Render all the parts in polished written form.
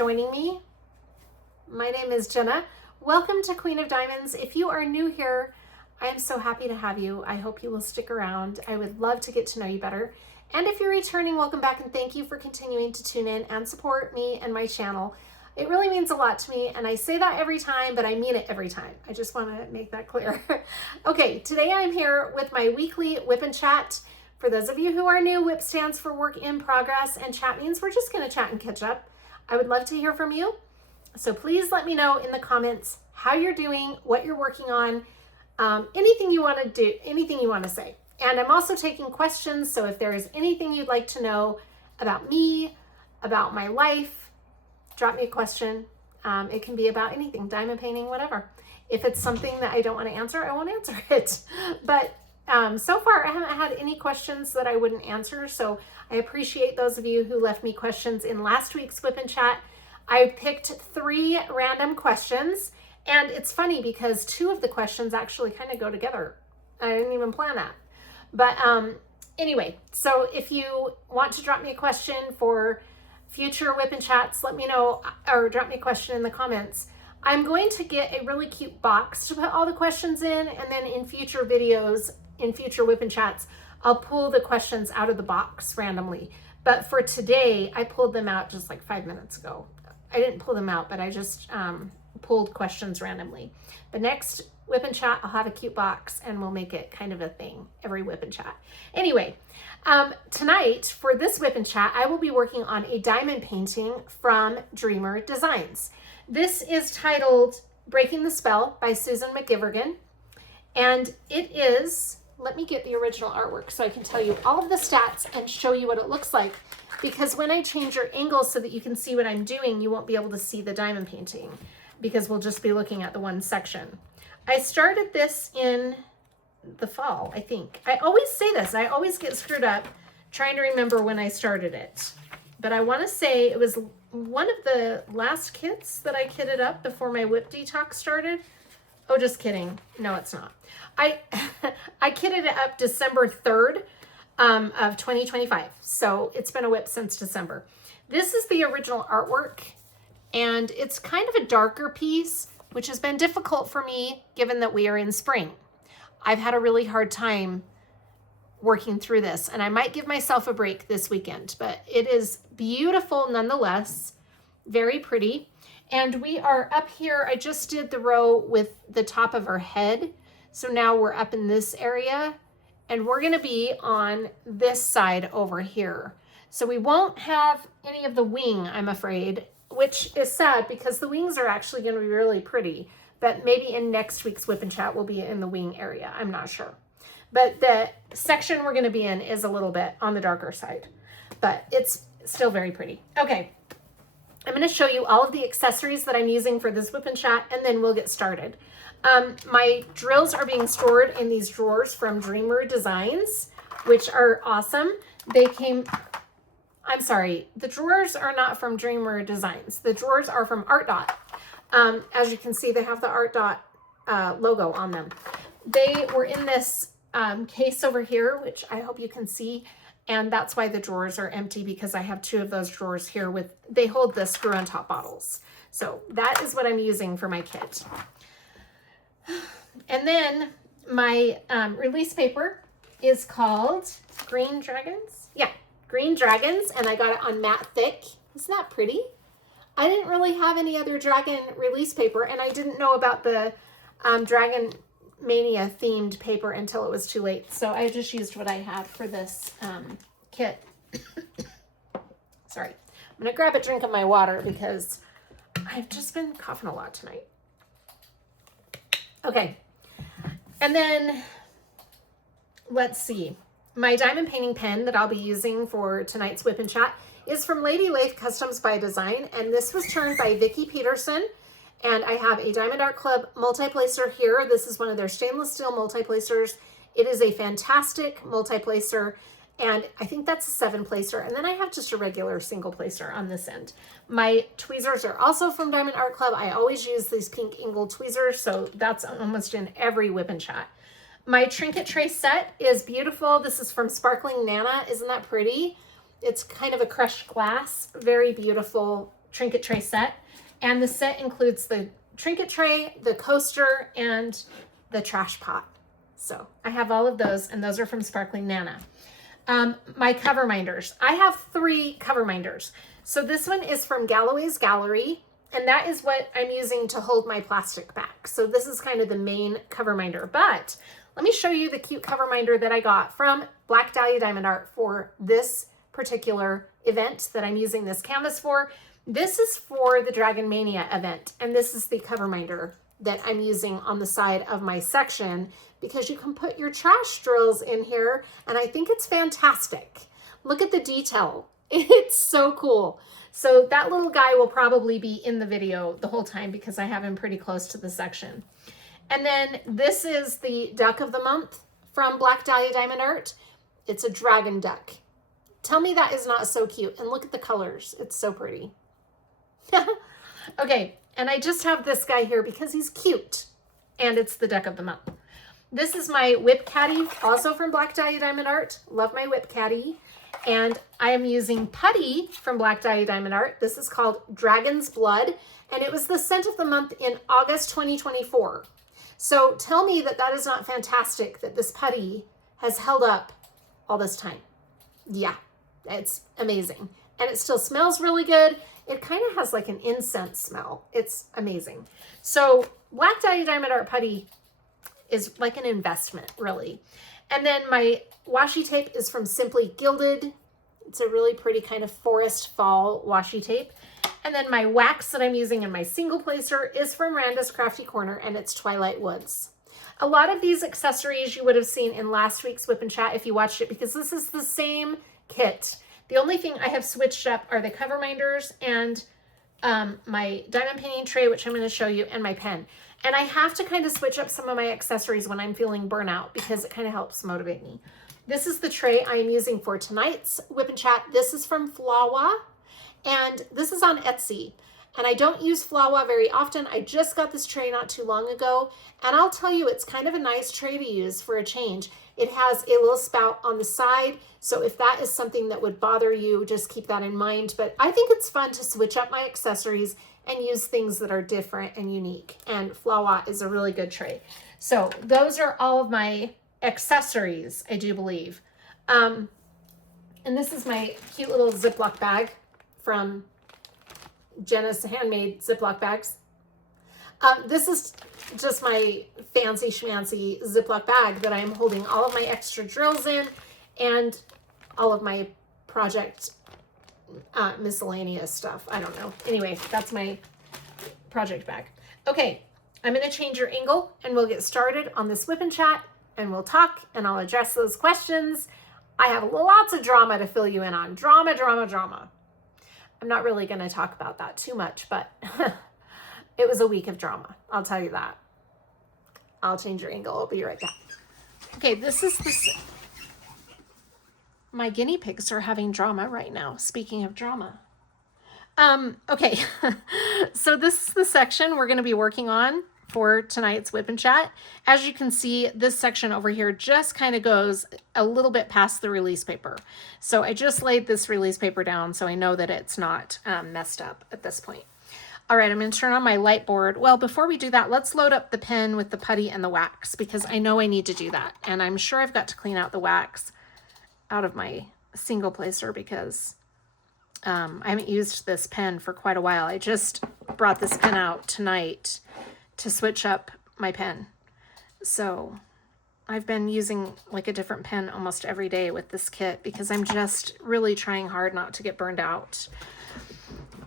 joining me. My name is Jenna. Welcome to Queen of Diamonds. If you are new here, I am so happy to have you. I hope you will stick around. I would love to get to know you better. And if you're returning, welcome back and thank you for continuing to tune in and support me and my channel. It really means a lot to me, and I say that every time, but I mean it every time. I just want to make that clear. Okay, today I'm here with my weekly WIP and Chat. For those of you who are new, WIP stands for Work in Progress, and Chat means we're just going to chat and catch up. I would love to hear from you. So please let me know in the comments how you're doing, what you're working on, anything you want to do, anything you want to say. And I'm also taking questions, so if there is anything you'd like to know about me, about my life, drop me a question. It can be about anything, diamond painting, whatever. If it's something that I don't want to answer, I won't answer it. But so far, I haven't had any questions that I wouldn't answer. So I appreciate those of you who left me questions in last week's WIP and Chat. I picked 3 random questions. And it's funny because 2 of the questions actually kind of go together. I didn't even plan that. But anyway, so if you want to drop me a question for future WIP and Chats, let me know, or drop me a question in the comments. I'm going to get a really cute box to put all the questions in, and then in future videos, in future WIP and Chats, I'll pull the questions out of the box randomly. But for today, I pulled them out just like 5 minutes ago. I didn't pull them out, but I just pulled questions randomly. The next WIP and Chat, I'll have a cute box and we'll make it kind of a thing every WIP and Chat. Anyway, tonight for this WIP and Chat, I will be working on a diamond painting from Dreamer Designs. This is titled Breaking the Spell by Susan McGivergan. And it is, let me get the original artwork so I can tell you all of the stats and show you what it looks like. Because when I change your angle so that you can see what I'm doing, you won't be able to see the diamond painting because we'll just be looking at the one section. I started this in the fall, I think. I always say this. I always get screwed up trying to remember when I started it. But I want to say it was one of the last kits that I kitted up before my WIP detox started. Oh, just kidding. No, it's not. I kitted it up December 3rd of 2025. So it's been a WIP since December. This is the original artwork, and it's kind of a darker piece, which has been difficult for me given that we are in spring. I've had a really hard time working through this, and I might give myself a break this weekend, but it is beautiful nonetheless, very pretty. And we are up here. I just did the row with the top of her head. So now we're up in this area, and we're gonna be on this side over here. So we won't have any of the wing, I'm afraid, which is sad because the wings are actually going to be really pretty, but maybe in next week's WIP and Chat we'll be in the wing area. I'm not sure. But the section we're going to be in is a little bit on the darker side, but it's still very pretty. Okay, I'm going to show you all of the accessories that I'm using for this WIP and Chat, and then we'll get started. My drills are being stored in these drawers from Dreamer Designs, which are awesome. They came... I'm sorry, the drawers are not from Dreamer Designs. The drawers are from ARTDOT. As you can see, they have the ARTDOT logo on them. They were in this case over here, which I hope you can see, and that's why the drawers are empty, because I have 2 of those drawers here with, they hold the screw on top bottles. So that is what I'm using for my kit. And then my release paper is called Green Dragons. Yeah. Green Dragons, and I got it on matte thick. Isn't that pretty? I didn't really have any other dragon release paper, and I didn't know about the Dragon Mania themed paper until it was too late. So I just used what I had for this kit. Sorry. I'm gonna grab a drink of my water because I've just been coughing a lot tonight. Okay. And then let's see. My diamond painting pen that I'll be using for tonight's WIP and Chat is from Lathe Customs by Design, and this was turned by Vicki Peterson. And I have a Diamond Art Club multi-placer here. This is one of their stainless steel multi-placers. It is a fantastic multi-placer, and I think that's a 7-placer. And then I have just a regular single placer on this end. My tweezers are also from Diamond Art Club. I always use these pink Ingold tweezers, so that's almost in every WIP and Chat. My trinket tray set is beautiful. This is from Sparkling Nana. Isn't that pretty? It's kind of a crushed glass, very beautiful trinket tray set. And the set includes the trinket tray, the coaster, and the trash pot. So I have all of those, and those are from Sparkling Nana. My cover minders. I have 3 cover minders. So this one is from Galloways Gallery, and that is what I'm using to hold my plastic back. So this is kind of the main cover minder, but let me show you the cute cover minder that I got from Black Dahlia Diamond Art for this particular event that I'm using this canvas for. This is for the Dragon Mania event, and this is the cover minder that I'm using on the side of my section because you can put your trash drills in here, and I think it's fantastic. Look at the detail. It's so cool. So that little guy will probably be in the video the whole time because I have him pretty close to the section. And then this is the Duck of the Month from Black Dahlia Diamond Art. It's a dragon duck. Tell me that is not so cute. And look at the colors. It's so pretty. Okay, and I just have this guy here because he's cute. And it's the Duck of the Month. This is my WIP caddy, also from Black Dahlia Diamond Art. Love my WIP caddy. And I am using putty from Black Dahlia Diamond Art. This is called Dragon's Blood, and it was the scent of the month in August 2024. So tell me that that is not fantastic that this putty has held up all this time. Yeah, it's amazing. And it still smells really good. It kind of has like an incense smell. It's amazing. So Black Dahlia Diamond Art putty is like an investment, really. And then my washi tape is from Simply Gilded. It's a really pretty kind of forest fall washi tape. And then my wax that I'm using in my single placer is from Randa's Crafty Corner, and it's Twilight Woods. A lot of these accessories you would have seen in last week's Whip and Chat if you watched it, because this is the same kit. The only thing I have switched up are the cover minders and my diamond painting tray, which I'm going to show you, and my pen. And I have to kind of switch up some of my accessories when I'm feeling burnout because it kind of helps motivate me. This is the tray I am using for tonight's Whip and Chat. This is from Flawa, and this is on Etsy. And I don't use Flawa very often. I just got this tray not too long ago, and I'll tell you, it's kind of a nice tray to use for a change. It has a little spout on the side, so if that is something that would bother you, just keep that in mind. But I think it's fun to switch up my accessories and use things that are different and unique. And Flawa is a really good tray. So those are all of my accessories, I do believe. And this is my cute little Ziploc bag from Jenna's Handmade Ziploc bags. This is just my fancy schmancy Ziploc bag that I'm holding all of my extra drills in and all of my project miscellaneous stuff. I don't know. Anyway, that's my project bag. Okay, I'm going to change your angle and we'll get started on this Whip and Chat, and we'll talk and I'll address those questions. I have lots of drama to fill you in on. Drama, drama, drama. I'm not really going to talk about that too much, but it was a week of drama. I'll tell you that. I'll change your angle. I'll be right back. Okay, this is the... My guinea pigs are having drama right now. Speaking of drama. Okay, so this is the section we're going to be working on for tonight's Whip and Chat. As you can see, this section over here just kind of goes a little bit past the release paper. So I just laid this release paper down so I know that it's not messed up at this point. All right, I'm going to turn on my light board. Well, before we do that, let's load up the pen with the putty and the wax because I know I need to do that. And I'm sure I've got to clean out the wax out of my single placer because I haven't used this pen for quite a while. I just brought this pen out tonight to switch up my pen. So I've been using like a different pen almost every day with this kit because I'm just really trying hard not to get burned out.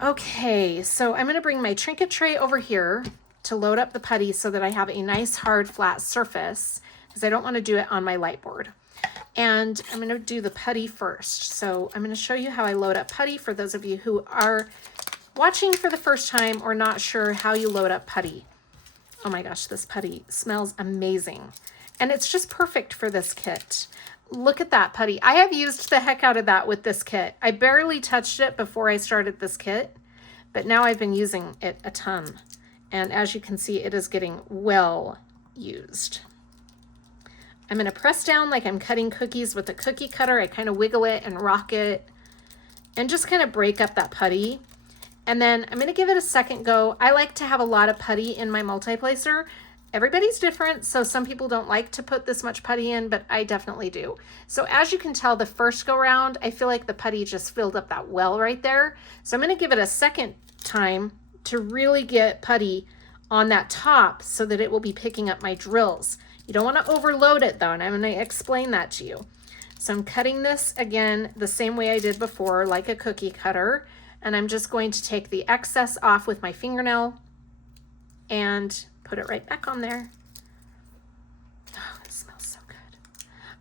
Okay, so I'm going to bring my trinket tray over here to load up the putty so that I have a nice hard flat surface because I don't want to do it on my light board. And I'm going to do the putty first. So I'm going to show you how I load up putty for those of you who are watching for the first time or not sure how you load up putty. Oh my gosh, this putty smells amazing. And it's just perfect for this kit. Look at that putty. I have used the heck out of that with this kit. I barely touched it before I started this kit, but now I've been using it a ton. And as you can see, it is getting well used. I'm going to press down like I'm cutting cookies with a cookie cutter. I kind of wiggle it and rock it and just kind of break up that putty. And then I'm going to give it a second go. I like to have a lot of putty in my multi-placer. Everybody's different, so some people don't like to put this much putty in, but I definitely do. So as you can tell, the first go round, I feel like the putty just filled up that well right there. So I'm going to give it a second time to really get putty on that top so that it will be picking up my drills. You don't want to overload it though, and I'm going to explain that to you. So I'm cutting this again the same way I did before, like a cookie cutter, and I'm just going to take the excess off with my fingernail and put it right back on there. Oh, it smells so good.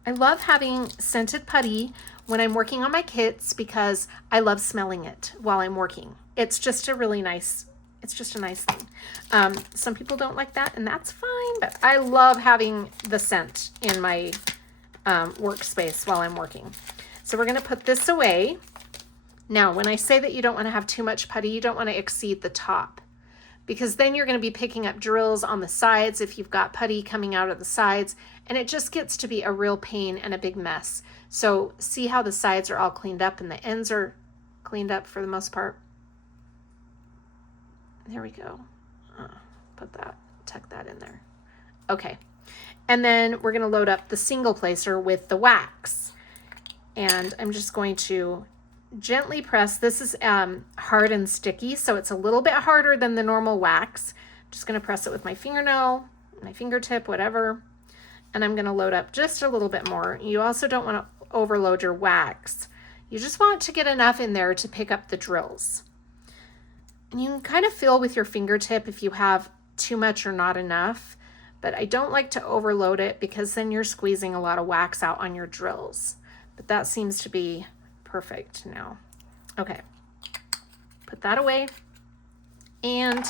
I love having scented putty when I'm working on my kits because I love smelling it while I'm working. It's just a really nice, it's just a nice thing. Some people don't like that, and that's fine, but I love having the scent in my workspace while I'm working. So we're going to put this away. Now, when I say that you don't want to have too much putty, you don't want to exceed the top, because then you're going to be picking up drills on the sides if you've got putty coming out of the sides, and it just gets to be a real pain and a big mess. So see how the sides are all cleaned up and the ends are cleaned up for the most part. There we go. Put that, tuck that in there. Okay. And then we're going to load up the single placer with the wax. And I'm just going to gently press. This is hard and sticky, so it's a little bit harder than the normal wax. I'm just going to press it with my fingernail, my fingertip, whatever. And I'm going to load up just a little bit more. You also don't want to overload your wax. You just want to get enough in there to pick up the drills. And you can kind of feel with your fingertip if you have too much or not enough, but I don't like to overload it because then you're squeezing a lot of wax out on your drills. But that seems to be perfect now. Okay, put that away, and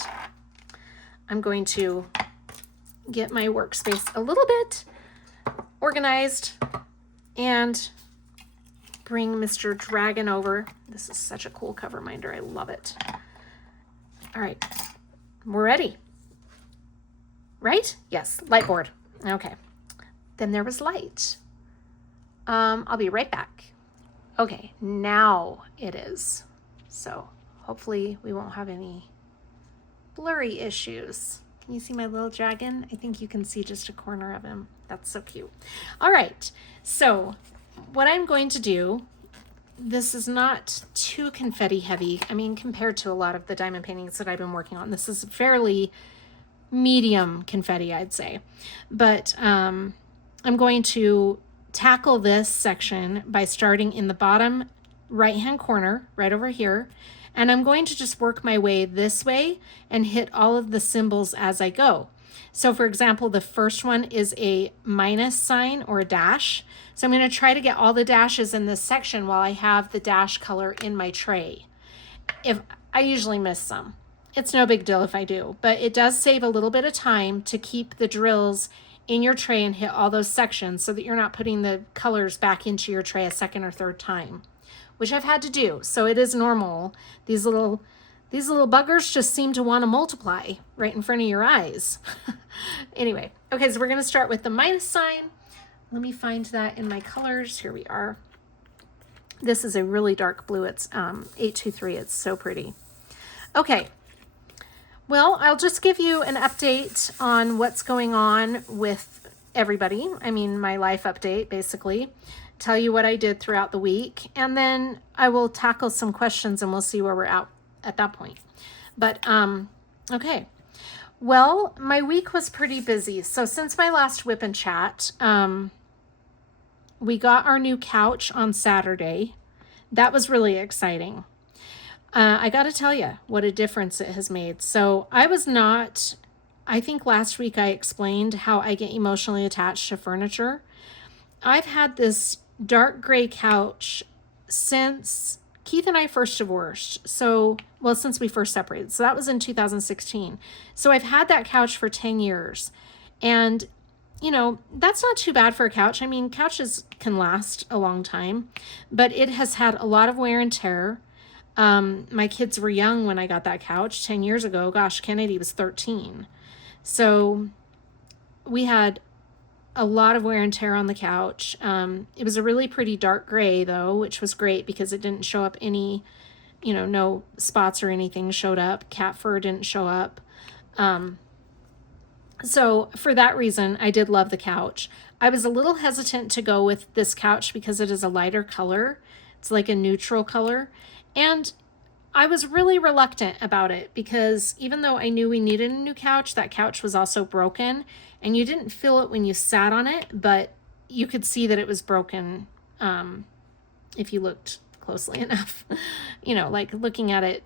I'm going to get my workspace a little bit organized and bring Mr. Dragon over. This is such a cool cover minder. I love it. All right, we're ready. Right? Yes, light board. Okay, then there was light. I'll be right back. Okay, now it is. So hopefully we won't have any blurry issues. Can you see my little dragon? I think you can see just a corner of him. That's so cute. All right, so what I'm going to do, this is not too confetti heavy. I mean, compared to a lot of the diamond paintings that I've been working on, this is fairly medium confetti, I'd say. But I'm going to tackle this section by starting in the bottom right hand corner right over here, and I'm going to just work my way this way and hit all of the symbols as I go. So for example, the first one is a minus sign or a dash, so I'm going to try to get all the dashes in this section while I have the dash color in my tray. If I usually miss some, it's no big deal if I do, but it does save a little bit of time to keep the drills in your tray and hit all those sections so that you're not putting the colors back into your tray a second or third time, which I've had to do. So it is normal. These little buggers just seem to want to multiply right in front of your eyes. Anyway, okay, so we're going to start with the minus sign. Let me find that in my colors. Here we are. This is a really dark blue. It's 823. It's so pretty. Okay. Well, I'll just give you an update on what's going on with everybody. I mean, my life update, basically. Tell you what I did throughout the week, and then I will tackle some questions and we'll see where we're at that point. But, okay. Well, my week was pretty busy. So since my last WIP and chat, we got our new couch on Saturday. That was really exciting. I got to tell you what a difference it has made. So I think last week I explained how I get emotionally attached to furniture. I've had this dark gray couch since Keith and I first divorced. Since we first separated. So that was in 2016. So I've had that couch for 10 years. And, you know, that's not too bad for a couch. I mean, couches can last a long time, but it has had a lot of wear and tear. My kids were young when I got that couch 10 years ago. Gosh, Kennedy was 13. So we had a lot of wear and tear on the couch. It was a really pretty dark gray though, which was great because it didn't show up any you know, no spots or anything showed up. Cat fur didn't show up. So for that reason, I did love the couch. I was a little hesitant to go with this couch because it is a lighter color. It's like a neutral color. And I was really reluctant about it because even though I knew we needed a new couch, that couch was also broken. And you didn't feel it when you sat on it, but you could see that it was broken if you looked closely enough. You know, like looking at it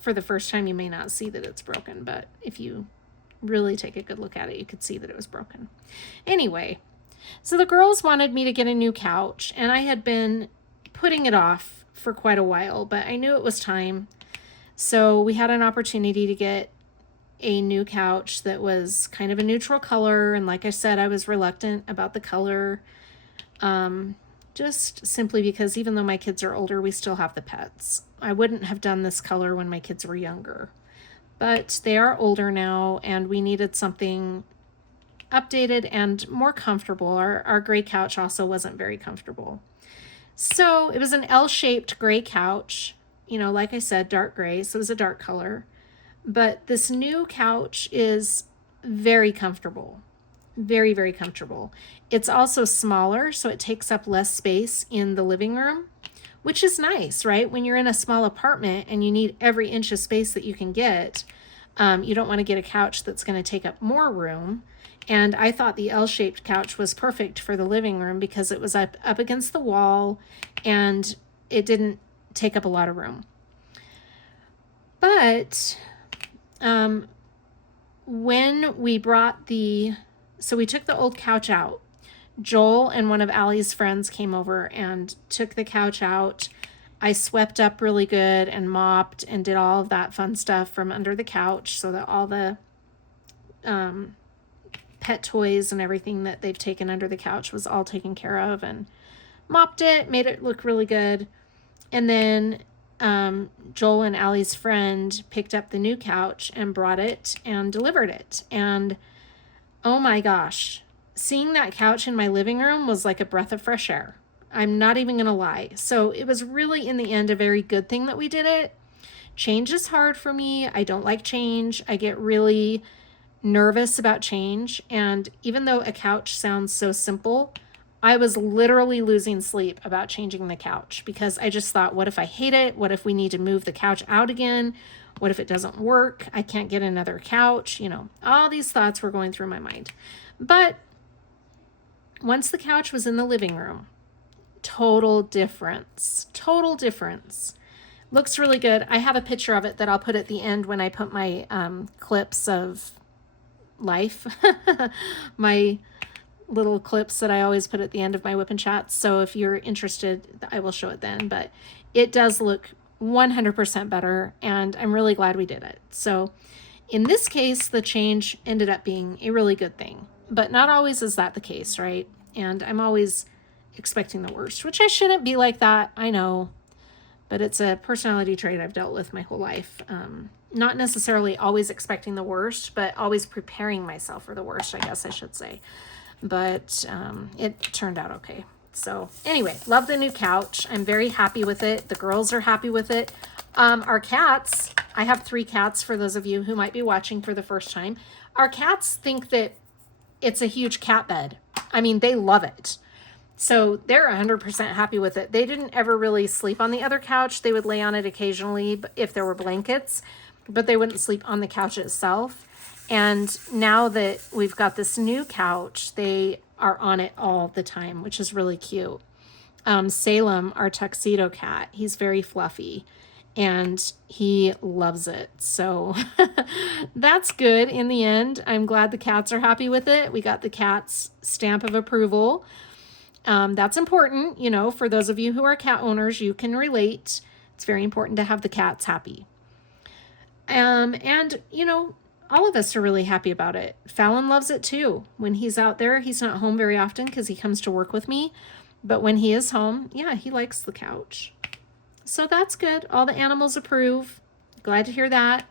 for the first time, you may not see that it's broken, but if you really take a good look at it, you could see that it was broken. Anyway, so the girls wanted me to get a new couch, and I had been putting it off for quite a while, but I knew it was time. So we had an opportunity to get a new couch that was kind of a neutral color, and like I said, I was reluctant about the color, just simply because even though my kids are older, we still have the pets. I wouldn't have done this color when my kids were younger. But they are older now, and we needed something updated and more comfortable. Our gray couch also wasn't very comfortable. So it was an L-shaped gray couch, you know, like I said, dark gray, so it was a dark color. But this new couch is very comfortable, very, very comfortable. It's also smaller, so it takes up less space in the living room, which is nice, right? When you're in a small apartment and you need every inch of space that you can get, you don't want to get a couch that's going to take up more room. And I thought the L-shaped couch was perfect for the living room because it was up against the wall and it didn't take up a lot of room. But when we so we took the old couch out. Joel and one of Allie's friends came over and took the couch out. I swept up really good and mopped and did all of that fun stuff from under the couch so that all the pet toys and everything that they've taken under the couch was all taken care of, and mopped it, made it look really good. And then Joel and Allie's friend picked up the new couch and brought it and delivered it. And oh my gosh, seeing that couch in my living room was like a breath of fresh air. I'm not even going to lie. So it was really, in the end, a very good thing that we did it. Change is hard for me. I don't like change. I get really nervous about change. And even though a couch sounds so simple, I was literally losing sleep about changing the couch because I just thought, what if I hate it? What if we need to move the couch out again? What if it doesn't work? I can't get another couch. You know, all these thoughts were going through my mind. But once the couch was in the living room, total difference. Looks really good. I have a picture of it that I'll put at the end when I put my clips of life, my little clips that I always put at the end of my WIP and chats. So if you're interested, I will show it then. But it does look 100% better, and I'm really glad we did it. So in this case, the change ended up being a really good thing. But not always is that the case, right? And I'm always expecting the worst, which I shouldn't be like that, I know. But it's a personality trait I've dealt with my whole life. Not necessarily always expecting the worst, but always preparing myself for the worst, I guess I should say. But it turned out okay. So anyway, love the new couch. I'm very happy with it. The girls are happy with it. Our cats, I have 3 cats for those of you who might be watching for the first time. Our cats think that it's a huge cat bed. I mean, they love it. So they're 100% happy with it. They didn't ever really sleep on the other couch. They would lay on it occasionally if there were blankets, but they wouldn't sleep on the couch itself. And now that we've got this new couch, they are on it all the time, which is really cute. Salem, our tuxedo cat, he's very fluffy and he loves it. So that's good in the end. I'm glad the cats are happy with it. We got the cat's stamp of approval. That's important, you know, for those of you who are cat owners, you can relate. It's very important to have the cats happy. And, you know, all of us are really happy about it. Fallon loves it too. When he's out there, he's not home very often because he comes to work with me. But when he is home, yeah, he likes the couch. So that's good. All the animals approve. Glad to hear that.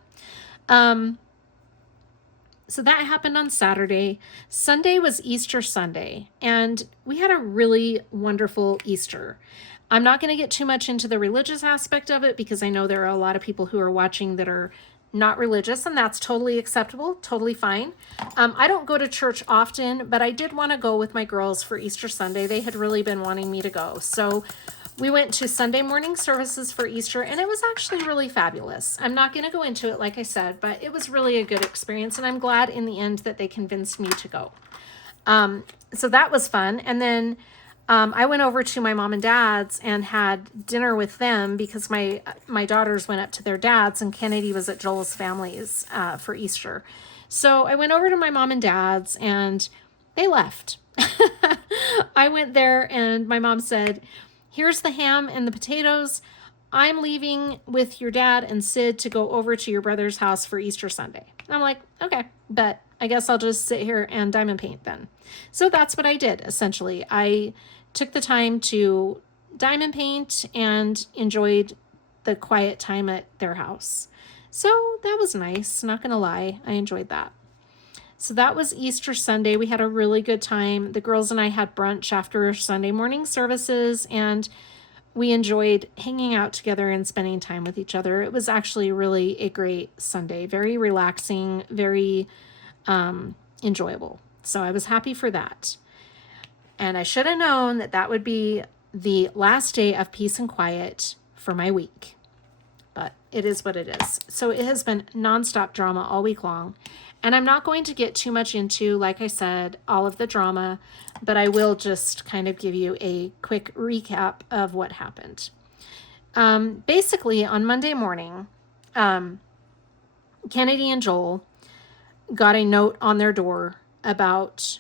So that happened on Saturday. Sunday was Easter Sunday, and we had a really wonderful Easter. I'm not going to get too much into the religious aspect of it because I know there are a lot of people who are watching that are not religious, and that's totally acceptable, totally fine. I don't go to church often, but I did want to go with my girls for Easter Sunday. They had really been wanting me to go. So we went to Sunday morning services for Easter, and it was actually really fabulous. I'm not going to go into it, like I said, but it was really a good experience, and I'm glad in the end that they convinced me to go. So that was fun. And then I went over to my mom and dad's and had dinner with them because my daughters went up to their dad's, and Kennedy was at Joel's family's for Easter. So I went over to my mom and dad's, and they left. I went there, and my mom said, "Here's the ham and the potatoes. I'm leaving with your dad and Sid to go over to your brother's house for Easter Sunday." I'm like, okay, but I guess I'll just sit here and diamond paint then. So that's what I did, essentially. I took the time to diamond paint and enjoyed the quiet time at their house. So that was nice, not gonna lie, I enjoyed that. So that was Easter Sunday. We had a really good time. The girls and I had brunch after Sunday morning services, and we enjoyed hanging out together and spending time with each other. It was actually really a great Sunday, very relaxing, very enjoyable. So I was happy for that. And I should have known that that would be the last day of peace and quiet for my week. But it is what it is. So it has been nonstop drama all week long. And I'm not going to get too much into, like I said, all of the drama, but I will just kind of give you a quick recap of what happened. Basically, on Monday morning, Kennedy and Joel got a note on their door about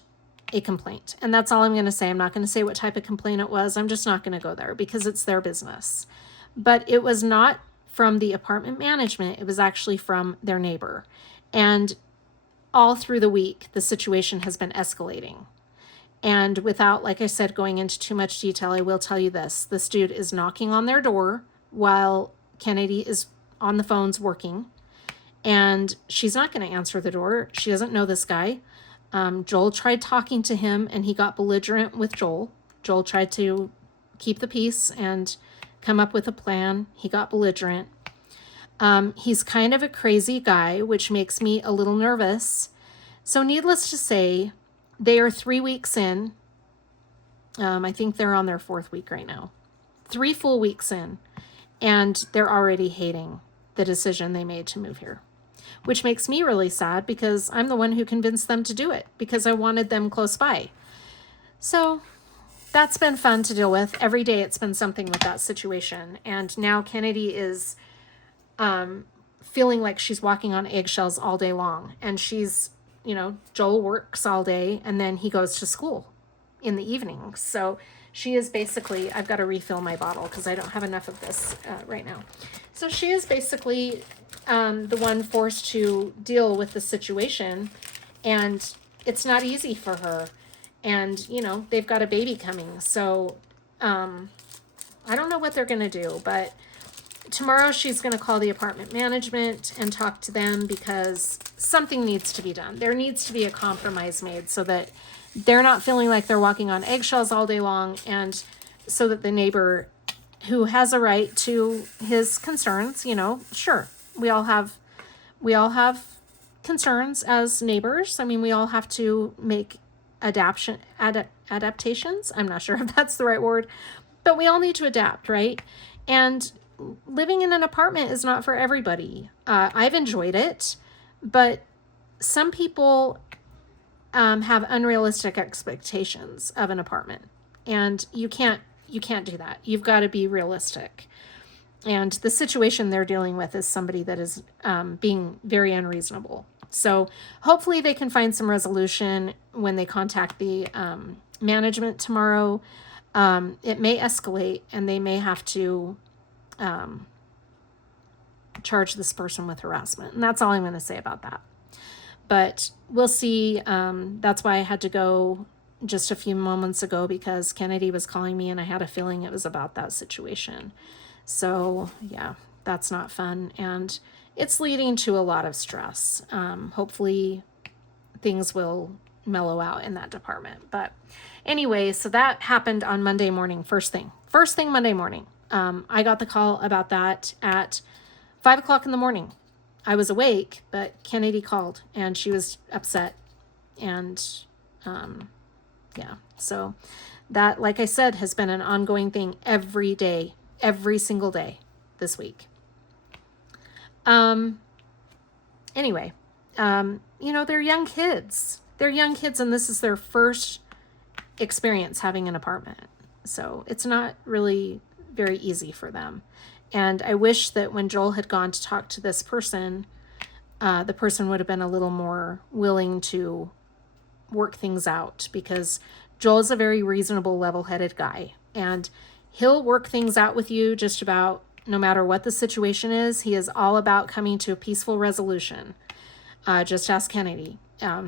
a complaint. And that's all I'm going to say. I'm not going to say what type of complaint it was. I'm just not going to go there because it's their business. But it was not from the apartment management. It was actually from their neighbor. And all through the week, the situation has been escalating. And without, like I said, going into too much detail, I will tell you this. This dude is knocking on their door while Kennedy is on the phones working. And she's not going to answer the door. She doesn't know this guy. Joel tried talking to him, and he got belligerent with Joel. Joel tried to keep the peace and come up with a plan. He got belligerent. He's kind of a crazy guy, which makes me a little nervous. So needless to say, they are 3 weeks in. I think they're on their 4th week right now. 3 full weeks in, and they're already hating the decision they made to move here, which makes me really sad because I'm the one who convinced them to do it because I wanted them close by. So that's been fun to deal with. Every day it's been something with that situation. And now Kennedy is feeling like she's walking on eggshells all day long. And she's, Joel works all day and then he goes to school in the evening. So she is basically, I've got to refill my bottle because I don't have enough of this right now. So she is basically the one forced to deal with the situation, and it's not easy for her. And, they've got a baby coming. So I don't know what they're going to do, but tomorrow she's going to call the apartment management and talk to them because something needs to be done. There needs to be a compromise made so that they're not feeling like they're walking on eggshells all day long, and so that the neighbor who has a right to his concerns, sure, we all have concerns as neighbors. I mean, we all have to make adaptations. I'm not sure if that's the right word, but we all need to adapt, right? And living in an apartment is not for everybody. I've enjoyed it, but some people have unrealistic expectations of an apartment, and you can't do that. You've got to be realistic. And the situation they're dealing with is somebody that is being very unreasonable. So hopefully they can find some resolution when they contact the management tomorrow. It may escalate and they may have to charge this person with harassment. And that's all I'm going to say about that. But we'll see. That's why I had to go just a few moments ago because Kennedy was calling me and I had a feeling it was about that situation. So yeah, that's not fun. And it's leading to a lot of stress. Hopefully things will mellow out in that department. But anyway, so that happened on Monday morning, first thing. first thing Monday morning. I got the call about that at 5 o'clock in the morning. I was awake, but Kennedy called and she was upset. And yeah, so that, like I said, has been an ongoing thing every day, every single day this week. Anyway, you know, they're young kids. They're young kids, and this is their first experience having an apartment. So it's not really very easy for them. And I wish that when Joel had gone to talk to this person, the person would have been a little more willing to work things out, because Joel is a very reasonable, level-headed guy, and he'll work things out with you just about no matter what the situation is. He is all about coming to a peaceful resolution. Just ask Kennedy.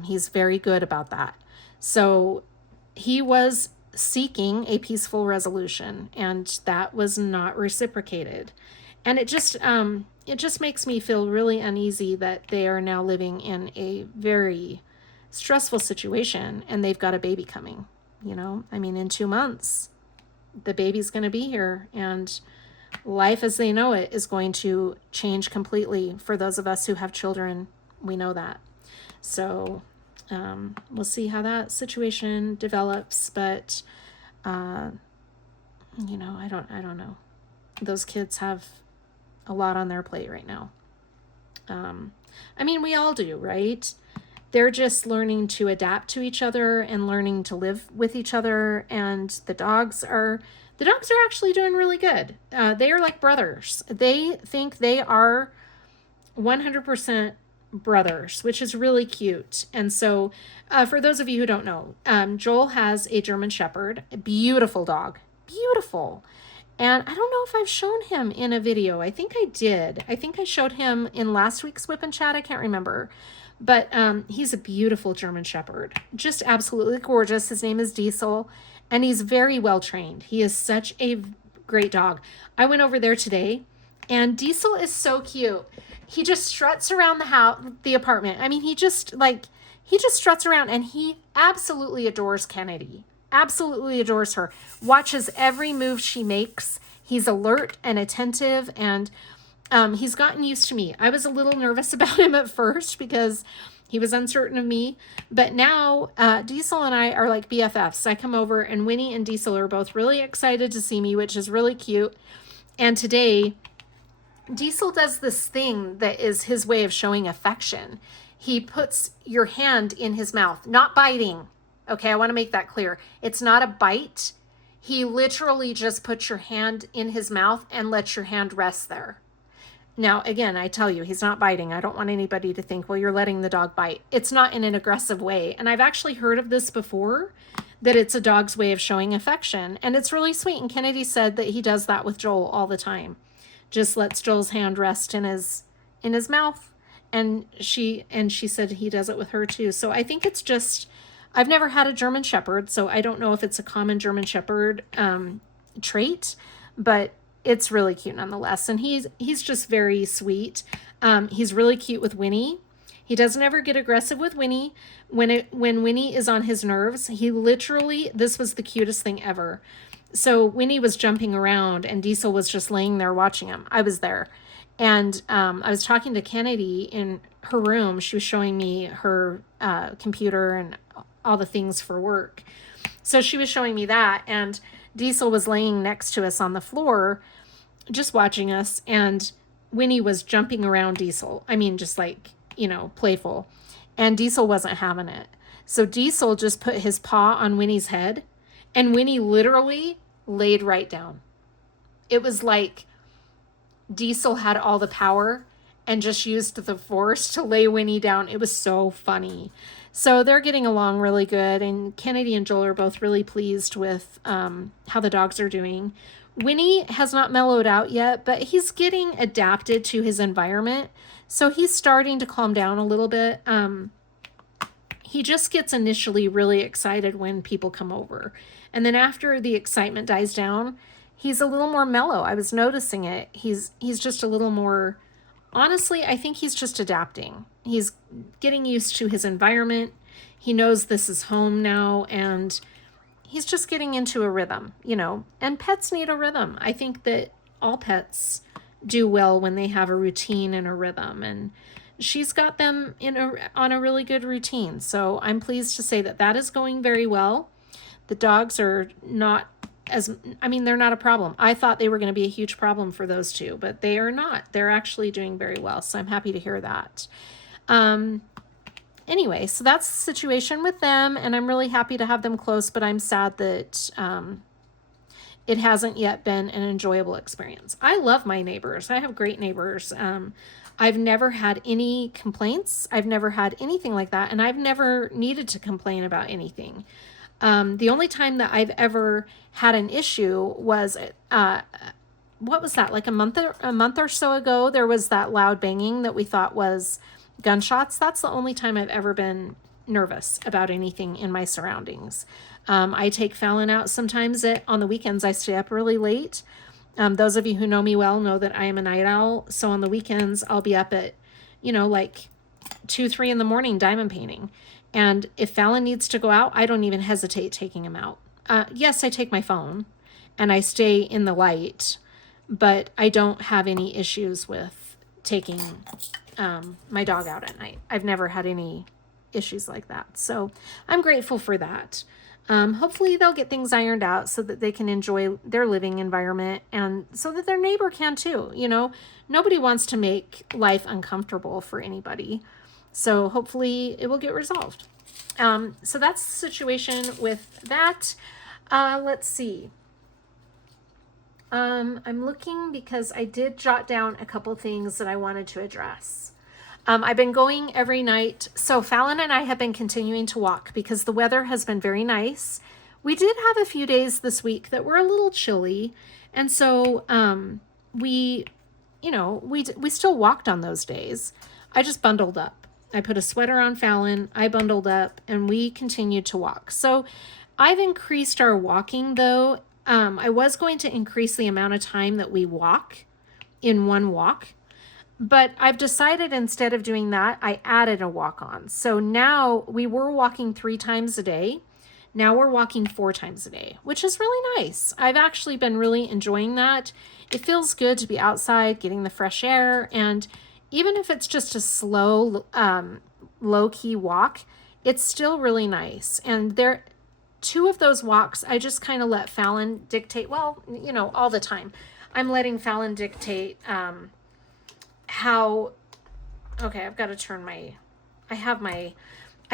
He's very good about that. So he was seeking a peaceful resolution, and that was not reciprocated. And it just makes me feel really uneasy that they are now living in a very stressful situation, and they've got a baby coming. You know, I mean, in 2 months, the baby's going to be here, and life as they know it is going to change completely for those of us who have children. We know that. So we'll see how that situation develops, but you know, I don't know. Those kids have a lot on their plate right now. I mean, we all do, right? They're just learning to adapt to each other and learning to live with each other. And the dogs are actually doing really good. They are like brothers. They think they are 100% brothers, which is really cute. And so for those of you who don't know, Joel has a German Shepherd, a beautiful dog, beautiful. And I don't know if I've shown him in a video. I think I did. I think I showed him in last week's WIP and Chat. I can't remember. But he's a beautiful German Shepherd. Just absolutely gorgeous. His name is Diesel, and he's very well trained. He is such a great dog. I went over there today, and Diesel is so cute. He just struts around the house, the apartment. I mean, he just struts around, and he absolutely adores Kennedy. Absolutely adores her. Watches every move she makes. He's alert and attentive, and he's gotten used to me. I was a little nervous about him at first because he was uncertain of me, but now Diesel and I are like BFFs. I come over, and Winnie and Diesel are both really excited to see me, which is really cute. And today, Diesel does this thing that is his way of showing affection. He puts your hand in his mouth, not biting. Okay, I want to make that clear. It's not a bite. He literally just puts your hand in his mouth and lets your hand rest there. Now, again, I tell you, he's not biting. I don't want anybody to think, well, you're letting the dog bite. It's not in an aggressive way. And I've actually heard of this before, that it's a dog's way of showing affection. And it's really sweet. And Kennedy said that he does that with Joel all the time. Just lets Joel's hand rest in his mouth. And she said he does it with her too. So I think it's just, I've never had a German Shepherd, so I don't know if it's a common German Shepherd trait, but it's really cute nonetheless. And he's just very sweet. He's really cute with Winnie. He doesn't ever get aggressive with Winnie. When Winnie is on his nerves, he literally, this was the cutest thing ever. So Winnie was jumping around, and Diesel was just laying there watching him. I was there. And I was talking to Kennedy in her room. She was showing me her computer and all the things for work. So she was showing me that, and Diesel was laying next to us on the floor just watching us, and Winnie was jumping around Diesel. I mean, just like, you know, playful. And Diesel wasn't having it. So Diesel just put his paw on Winnie's head, and Winnie literally laid right down. It was like Diesel had all the power and just used the force to lay Winnie down. It was so funny. So they're getting along really good, and Kennedy and Joel are both really pleased with how the dogs are doing. Winnie has not mellowed out yet, but he's getting adapted to his environment, so he's starting to calm down a little bit. He just gets initially really excited when people come over, and then after the excitement dies down, he's a little more mellow. I was noticing it. He's just a little more, honestly, I think he's just adapting. He's getting used to his environment. He knows this is home now, and he's just getting into a rhythm, you know, and pets need a rhythm. I think that all pets do well when they have a routine and a rhythm, and she's got them on a really good routine. So I'm pleased to say that that is going very well. The dogs are not they're not a problem. I thought they were going to be a huge problem for those two, but they are not. They're actually doing very well. So I'm happy to hear that. Anyway, so that's the situation with them, and I'm really happy to have them close, but I'm sad that it hasn't yet been an enjoyable experience. I love my neighbors. I have great neighbors. I've never had any complaints. I've never had anything like that, and I've never needed to complain about anything. The only time that I've ever had an issue was, what was that? Like a month or so ago, there was that loud banging that we thought was gunshots. That's the only time I've ever been nervous about anything in my surroundings. I take Fallon out sometimes on the weekends. I stay up really late. Those of you who know me well know that I am a night owl. So on the weekends, I'll be up at, like 2, 3 in the morning diamond painting. And if Fallon needs to go out, I don't even hesitate taking him out. Yes, I take my phone and I stay in the light, but I don't have any issues with taking my dog out at night. I've never had any issues like that. So I'm grateful for that. Hopefully they'll get things ironed out so that they can enjoy their living environment and so that their neighbor can too. Nobody wants to make life uncomfortable for anybody. So hopefully it will get resolved. So that's the situation with that. Let's see. I'm looking because I did jot down a couple things that I wanted to address. I've been going every night. So Fallon and I have been continuing to walk because the weather has been very nice. We did have a few days this week that were a little chilly. And so we still walked on those days. I just bundled up. I put a sweater on Fallon, I bundled up, and we continued to walk. So I've increased our walking though. I was going to increase the amount of time that we walk in one walk, but I've decided instead of doing that, I added a walk on. So now we were walking 3 times a day. Now we're walking 4 times a day, which is really nice. I've actually been really enjoying that. It feels good to be outside, getting the fresh air, and even if it's just a slow, low-key walk, it's still really nice. And 2 of those walks, I just kind of let Fallon dictate. Well, all the time. I'm letting Fallon dictate how... Okay, I've got to turn I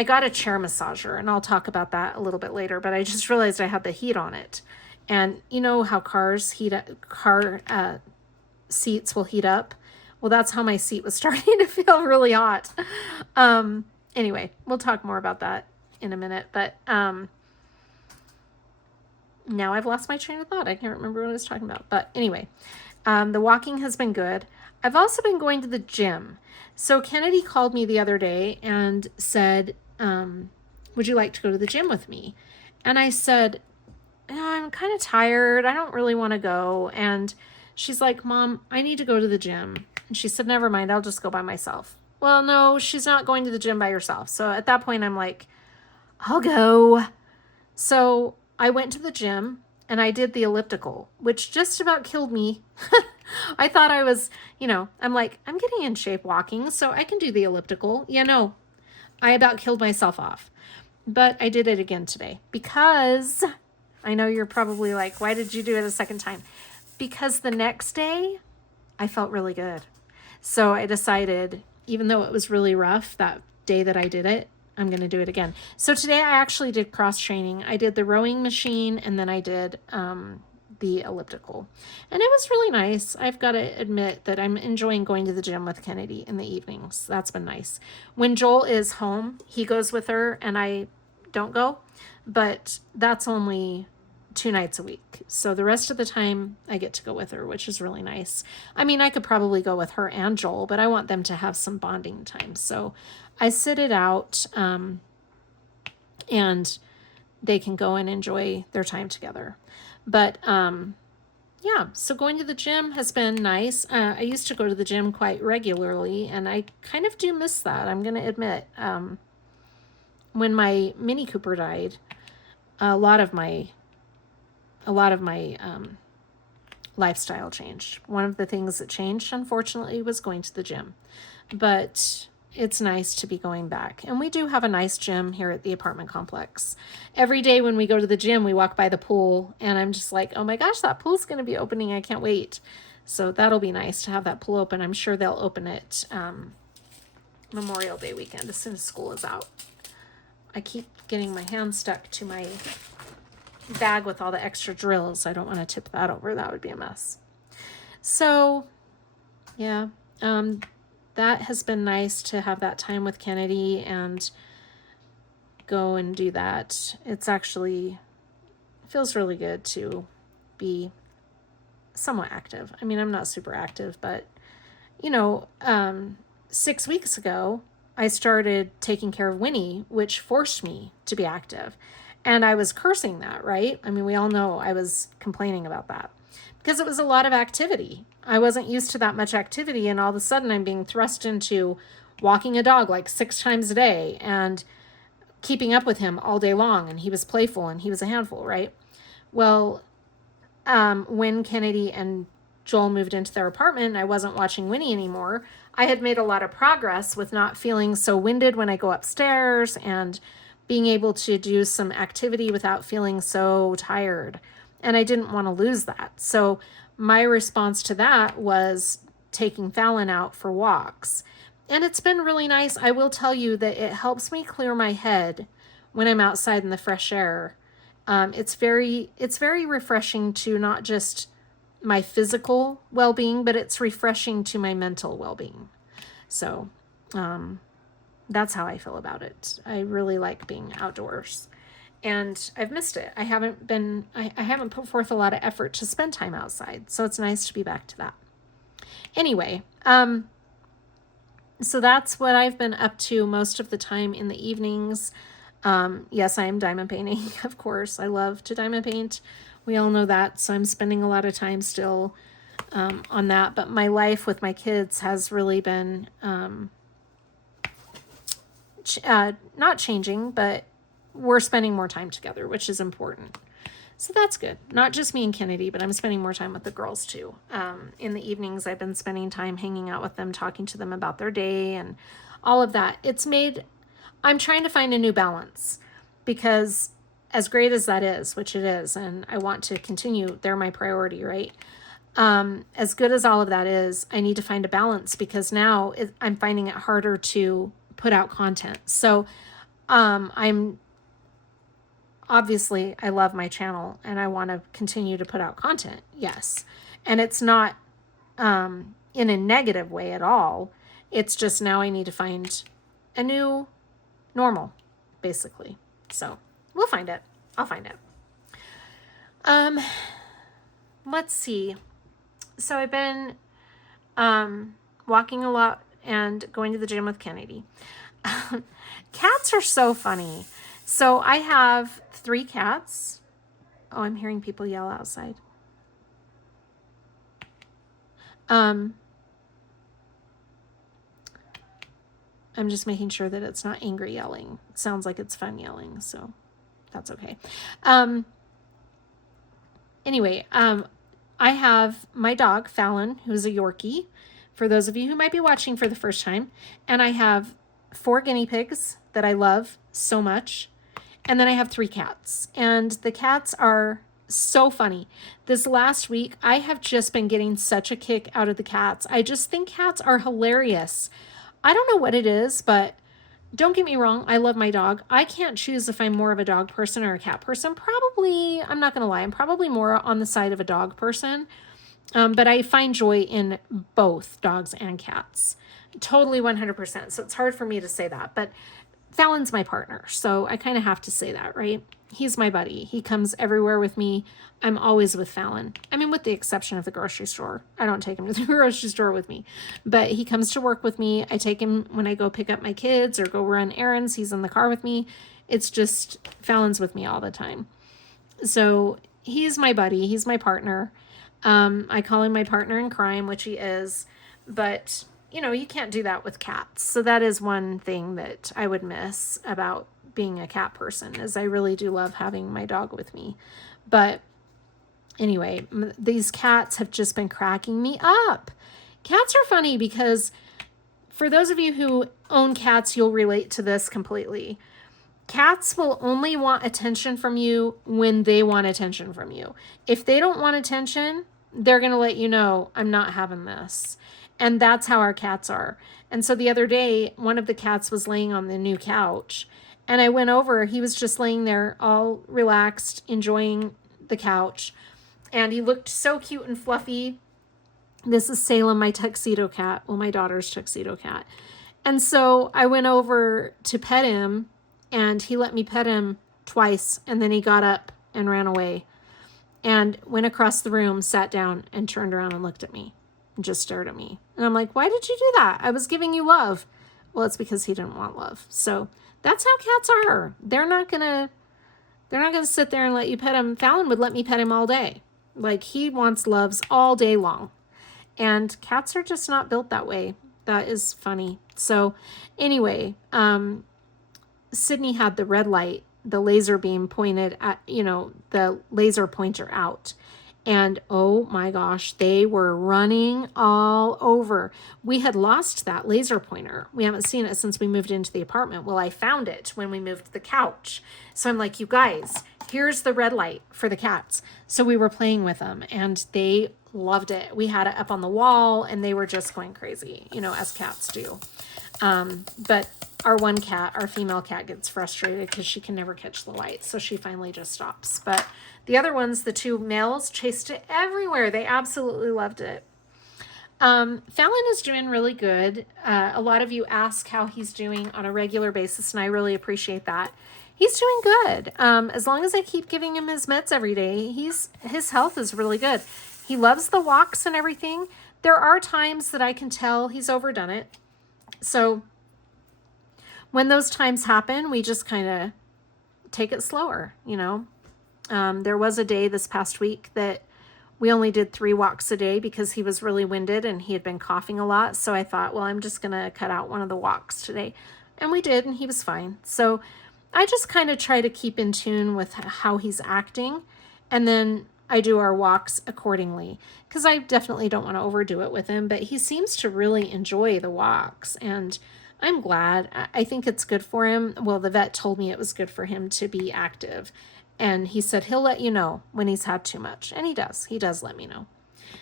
got a chair massager, and I'll talk about that a little bit later, but I just realized I had the heat on it. And you know how car seats will heat up? Well, that's how my seat was starting to feel really hot. Anyway, we'll talk more about that in a minute. But now I've lost my train of thought. I can't remember what I was talking about. But anyway, the walking has been good. I've also been going to the gym. So Kennedy called me the other day and said, would you like to go to the gym with me? And I said, I'm kind of tired. I don't really want to go. And she's like, Mom, I need to go to the gym. And she said, never mind, I'll just go by myself. Well, no, she's not going to the gym by herself. So at that point, I'm like, I'll go. So I went to the gym and I did the elliptical, which just about killed me. I thought I was, I'm like, I'm getting in shape walking, so I can do the elliptical. Yeah, no, I about killed myself off. But I did it again today because I know you're probably like, why did you do it a second time? Because the next day I felt really good. So I decided, even though it was really rough that day that I did it, I'm going to do it again. So today I actually did cross training. I did the rowing machine and then I did the elliptical. And it was really nice. I've got to admit that I'm enjoying going to the gym with Kennedy in the evenings. That's been nice. When Joel is home, he goes with her and I don't go. But that's only 2 nights a week. So the rest of the time I get to go with her, which is really nice. I mean, I could probably go with her and Joel, but I want them to have some bonding time. So I sit it out and they can go and enjoy their time together. But yeah, so going to the gym has been nice. I used to go to the gym quite regularly and I kind of do miss that. I'm going to admit, when my Mini Cooper died, a lot of my lifestyle changed. One of the things that changed, unfortunately, was going to the gym. But it's nice to be going back. And we do have a nice gym here at the apartment complex. Every day when we go to the gym, we walk by the pool, and I'm just like, oh my gosh, that pool's going to be opening. I can't wait. So that'll be nice to have that pool open. I'm sure they'll open it Memorial Day weekend as soon as school is out. I keep getting my hand stuck to my bag with all the extra drills. I don't want to tip that over. That would be a mess. So yeah, that has been nice to have that time with Kennedy and go and do that. It's actually feels really good to be somewhat active. I mean, I'm not super active, but 6 weeks ago, I started taking care of Winnie, which forced me to be active. And I was cursing that, right? I mean, we all know I was complaining about that because it was a lot of activity. I wasn't used to that much activity, and all of a sudden I'm being thrust into walking a dog like 6 times a day and keeping up with him all day long, and he was playful and he was a handful, right? Well, when Kennedy and Joel moved into their apartment and I wasn't watching Winnie anymore, I had made a lot of progress with not feeling so winded when I go upstairs and being able to do some activity without feeling so tired. And I didn't want to lose that. So my response to that was taking Fallon out for walks. And it's been really nice. I will tell you that it helps me clear my head when I'm outside in the fresh air. It's very refreshing to not just my physical well-being, but it's refreshing to my mental well-being. So that's how I feel about it. I really like being outdoors, and I've missed it. I haven't put forth a lot of effort to spend time outside, so it's nice to be back to that. Anyway, so that's what I've been up to most of the time in the evenings. Yes, I am diamond painting, of course. I love to diamond paint. We all know that, so I'm spending a lot of time still on that. But my life with my kids has really been not changing, but we're spending more time together, which is important. So that's good. Not just me and Kennedy, but I'm spending more time with the girls too. In the evenings, I've been spending time hanging out with them, talking to them about their day and all of that. I'm trying to find a new balance, because as great as that is, which it is, and I want to continue, they're my priority, right? As good as all of that is, I need to find a balance, because now I'm finding it harder to put out content. So I'm obviously, I love my channel and I want to continue to put out content. Yes. And it's not in a negative way at all. It's just now I need to find a new normal, basically. So we'll find it. I'll find it. Let's see. So I've been walking a lot and going to the gym with Kennedy. Cats are so funny. So I have 3 cats. Oh, I'm hearing people yell outside. I'm just making sure that it's not angry yelling. It sounds like it's fun yelling, so that's okay. Anyway, I have my dog, Fallon, who's a Yorkie, for those of you who might be watching for the first time. And I have 4 guinea pigs that I love so much. And then I have 3 cats. And the cats are so funny. This last week, I have just been getting such a kick out of the cats. I just think cats are hilarious. I don't know what it is, but don't get me wrong, I love my dog. I can't choose if I'm more of a dog person or a cat person. Probably, I'm not going to lie, I'm probably more on the side of a dog person. But I find joy in both dogs and cats. Totally 100%. So it's hard for me to say that. But Fallon's my partner, so I kind of have to say that, right? He's my buddy. He comes everywhere with me. I'm always with Fallon. I mean, with the exception of the grocery store. I don't take him to the grocery store with me. But he comes to work with me. I take him when I go pick up my kids or go run errands. He's in the car with me. It's just Fallon's with me all the time. So he's my buddy. He's my partner. I call him my partner in crime, which he is. But you can't do that with cats. So that is one thing that I would miss about being a cat person, as I really do love having my dog with me. But anyway, these cats have just been cracking me up. Cats are funny because for those of you who own cats, you'll relate to this completely. Cats will only want attention from you when they want attention from you. If they don't want attention, they're going to let you know, I'm not having this. And that's how our cats are. And so the other day, one of the cats was laying on the new couch, and I went over. He was just laying there all relaxed, enjoying the couch. And he looked so cute and fluffy. This is Salem, my tuxedo cat. Well, my daughter's tuxedo cat. And so I went over to pet him, and he let me pet him twice. And then he got up and ran away and went across the room, sat down, and turned around and looked at me and just stared at me. And I'm like, why did you do that? I was giving you love. Well, it's because he didn't want love. So that's how cats are. They're not gonna sit there and let you pet him. Fallon would let me pet him all day. Like, he wants loves all day long. And cats are just not built that way. That is funny. So anyway, Sydney had the red light, the laser beam pointed at, the laser pointer out. And oh my gosh, they were running all over. We had lost that laser pointer. We haven't seen it since we moved into the apartment. Well, I found it when we moved the couch. So I'm like, you guys, here's the red light for the cats. So we were playing with them and they loved it. We had it up on the wall and they were just going crazy, as cats do. But our one cat, our female cat, gets frustrated because she can never catch the light. So she finally just stops. But the other ones, the two males, chased it everywhere. They absolutely loved it. Fallon is doing really good. A lot of you ask how he's doing on a regular basis, and I really appreciate that. He's doing good. As long as I keep giving him his meds every day, his health is really good. He loves the walks and everything. There are times that I can tell he's overdone it. So when those times happen, we just kind of take it slower, There was a day this past week that we only did 3 walks a day because he was really winded and he had been coughing a lot. So I thought, well, I'm just going to cut out one of the walks today. And we did, and he was fine. So I just kind of try to keep in tune with how he's acting. And then I do our walks accordingly because I definitely don't want to overdo it with him. But he seems to really enjoy the walks, and I'm glad. I think it's good for him. Well, the vet told me it was good for him to be active. And he said he'll let you know when he's had too much. And he does. He does let me know.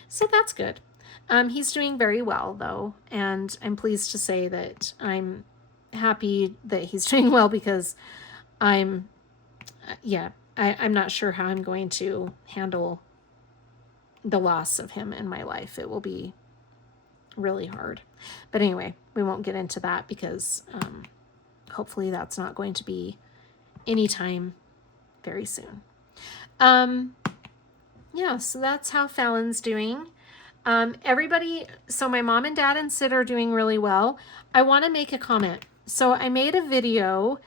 So that's good. He's doing very well, though. And I'm pleased to say that I'm happy that he's doing well because I'm not sure how I'm going to handle the loss of him in my life. It will be really hard. But anyway, we won't get into that because hopefully that's not going to be anytime very soon. So that's how Fallon's doing. Everybody, so my mom and dad and Sid are doing really well. I want to make a comment. So I made a video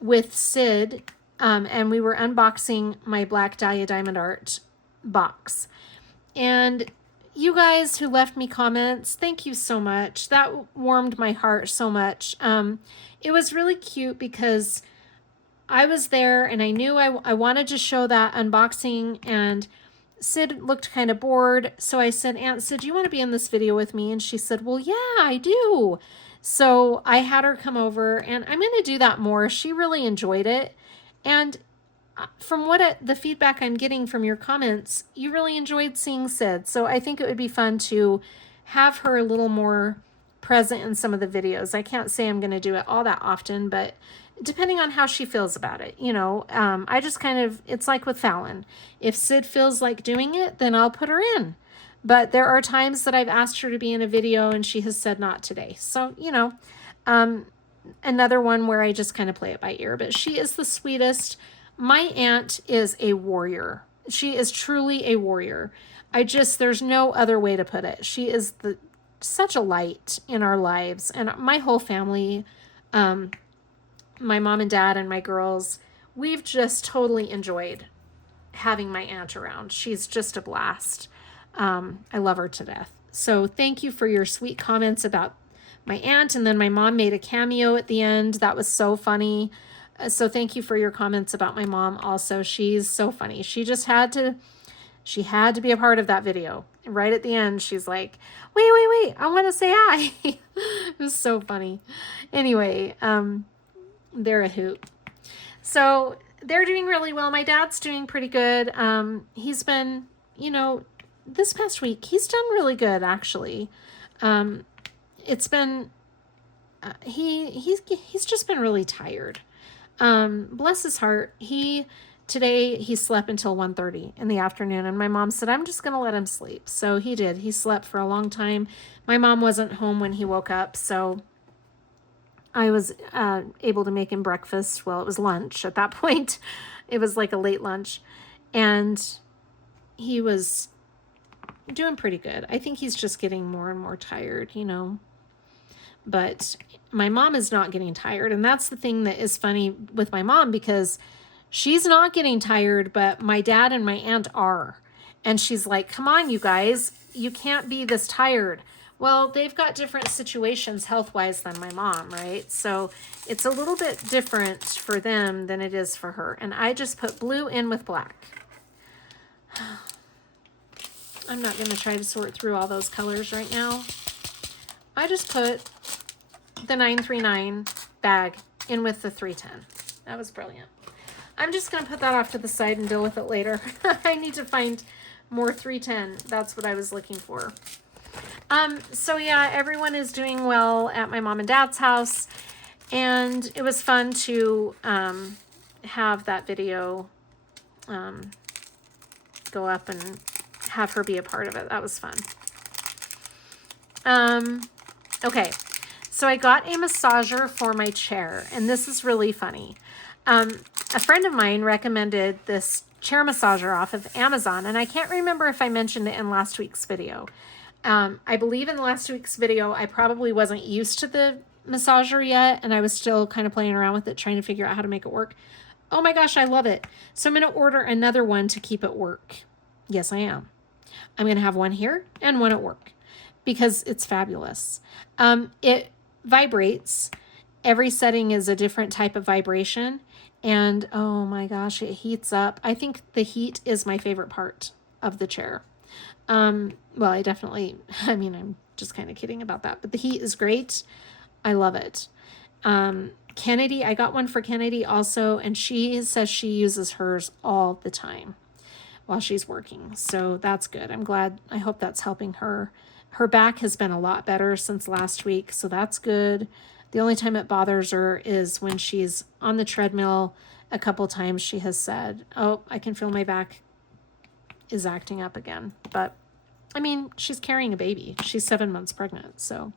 with Sid and we were unboxing my Black Dahlia Diamond Art box. And you guys who left me comments, thank you so much. That warmed my heart so much. It was really cute because I was there and I knew I wanted to show that unboxing, and Sid looked kind of bored. So I said, Aunt Sid, do you want to be in this video with me? And she said, well, yeah, I do. So I had her come over, and I'm going to do that more. She really enjoyed it. And from the feedback I'm getting from your comments, you really enjoyed seeing Sid. So I think it would be fun to have her a little more present in some of the videos. I can't say I'm going to do it all that often, but depending on how she feels about it, I just it's like with Fallon. If Sid feels like doing it, then I'll put her in. But there are times that I've asked her to be in a video and she has said not today. So, another one where I just kind of play it by ear, but she is the sweetest. My aunt is a warrior. She is truly a warrior. There's no other way to put it. She is such a light in our lives, and my whole family, my mom and dad and my girls, we've just totally enjoyed having my aunt around. She's just a blast. I love her to death. So thank you for your sweet comments about my aunt. And then my mom made a cameo at the end. That was so funny. So thank you for your comments about my mom also. She's so funny. She had to be a part of that video. And right at the end, she's like, wait, I want to say hi. It was so funny. Anyway, they're a hoot. So they're doing really well. My dad's doing pretty good. He's been, this past week, he's done really good, actually. It's been, he's just been really tired. Bless his heart. Today he slept until 1:30 in the afternoon, and my mom said, I'm just going to let him sleep. So he did. He slept for a long time. My mom wasn't home when he woke up, so I was able to make him breakfast. Well, it was lunch at that point. It was like a late lunch, and he was doing pretty good. I think he's just getting more and more tired, but my mom is not getting tired. And that's the thing that is funny with my mom, because she's not getting tired, but my dad and my aunt are. And she's like, come on, you guys, you can't be this tired. Well, they've got different situations health-wise than my mom, right? So it's a little bit different for them than it is for her. And I just put blue in with black. I'm not going to try to sort through all those colors right now. I just put the 939 bag in with the 310. That was brilliant. I'm just going to put that off to the side and deal with it later. I need to find more 310. That's what I was looking for. So yeah, everyone is doing well at my mom and dad's house, and it was fun to have that video go up and have her be a part of it. That was fun. Okay, so I got a massager for my chair, and this is really funny. A friend of mine recommended this chair massager off of Amazon, and I can't remember if I mentioned it in last week's video. I believe in last week's video, I probably wasn't used to the massager yet, and I was still kind of playing around with it, trying to figure out how to make it work. Oh my gosh, I love it. So I'm going to order another one to keep at work. Yes, I am. I'm going to have one here and one at work because it's fabulous. It vibrates. Every setting is a different type of vibration. And oh my gosh, it heats up. I think the heat is my favorite part of the chair. Well, I'm just kind of kidding about that, but the heat is great. I love it. Kennedy, I got one for Kennedy also, and she says she uses hers all the time while she's working. So that's good. I'm glad. I hope that's helping her. Her back has been a lot better since last week, so that's good. The only time it bothers her is when she's on the treadmill. A couple times she has said, oh, I can feel my back is acting up again. But I mean, she's carrying a baby. She's 7 months pregnant, so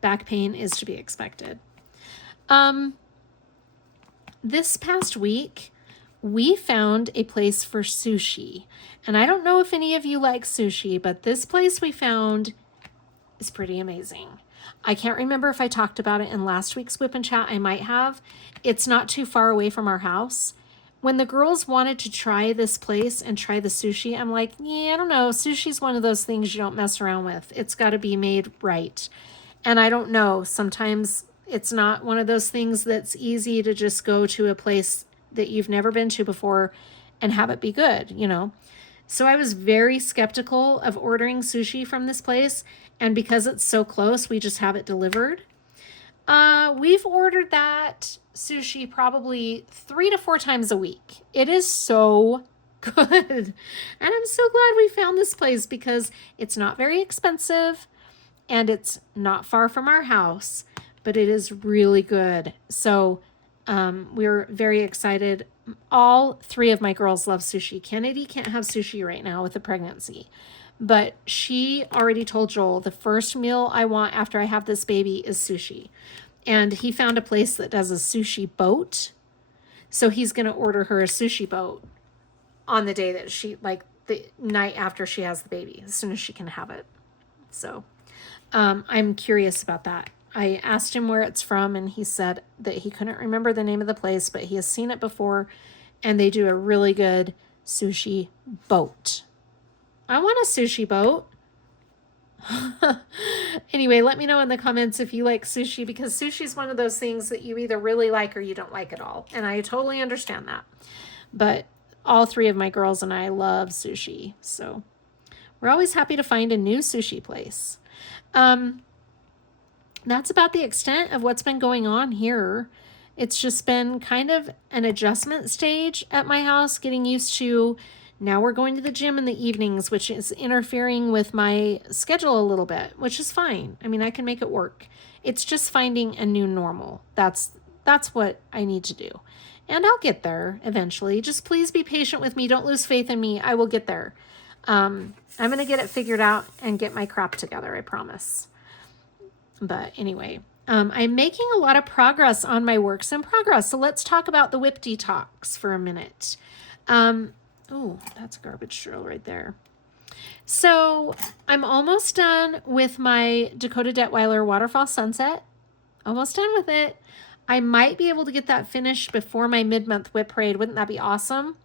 back pain is to be expected. This past week, we found a place for sushi. And I don't know if any of you like sushi, but this place we found is pretty amazing. I can't remember if I talked about it in last week's WIP and Chat. I might have. It's not too far away from our house. When the girls wanted to try this place and try the sushi, I'm like, yeah, I don't know. Sushi's one of those things you don't mess around with. It's got to be made right. And I don't know. Sometimes it's not one of those things that's easy to just go to a place that you've never been to before and have it be good, So I was very skeptical of ordering sushi from this place. And because it's so close, we just have it delivered. We've ordered that sushi probably 3 to 4 times a week. It is so good. And I'm so glad we found this place because it's not very expensive and it's not far from our house, but it is really good. So we're very excited. All 3 of my girls love sushi. Kennedy can't have sushi right now with the pregnancy, but she already told Joel the first meal I want after I have this baby is sushi. And he found a place that does a sushi boat. So he's going to order her a sushi boat on the day that the night after she has the baby, as soon as she can have it. So I'm curious about that. I asked him where it's from, and he said that he couldn't remember the name of the place, but he has seen it before, and they do a really good sushi boat. I want a sushi boat. Anyway, let me know in the comments if you like sushi, because sushi is one of those things that you either really like or you don't like at all. And I totally understand that. But all three of my girls and I love sushi. So we're always happy to find a new sushi place. That's about the extent of what's been going on here. It's just been kind of an adjustment stage at my house, getting used to now we're going to the gym in the evenings, which is interfering with my schedule a little bit, which is fine. I mean, I can make it work. It's just finding a new normal. That's what I need to do. And I'll get there eventually. Just please be patient with me. Don't lose faith in me. I will get there. I'm going to get it figured out and get my crap together, I promise. But anyway, I'm making a lot of progress on my works in progress. So let's talk about the WIP detox for a minute. Oh, that's a garbage trail right there. So I'm almost done with my Dakota Detweiler Waterfall Sunset. Almost done with it. I might be able to get that finished before my mid-month WIP parade. Wouldn't that be awesome?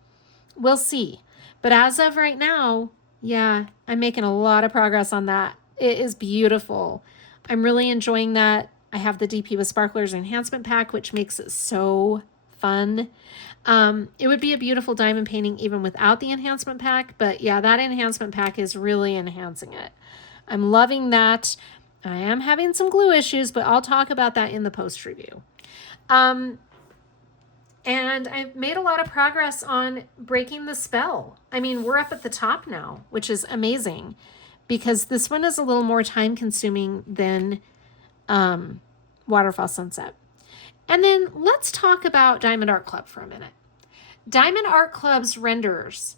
We'll see. But as of right now, yeah, I'm making a lot of progress on that. It is beautiful. I'm really enjoying that. I have the DP with Sparklers enhancement pack, which makes it so fun. It would be a beautiful diamond painting even without the enhancement pack, but yeah, that enhancement pack is really enhancing it. I'm loving that. I am having some glue issues, but I'll talk about that in the post review. And I've made a lot of progress on breaking the spell. I mean, we're up at the top now, which is amazing, because this one is a little more time consuming than Waterfall Sunset. And then let's talk about Diamond Art Club for a minute. Diamond Art Club's renders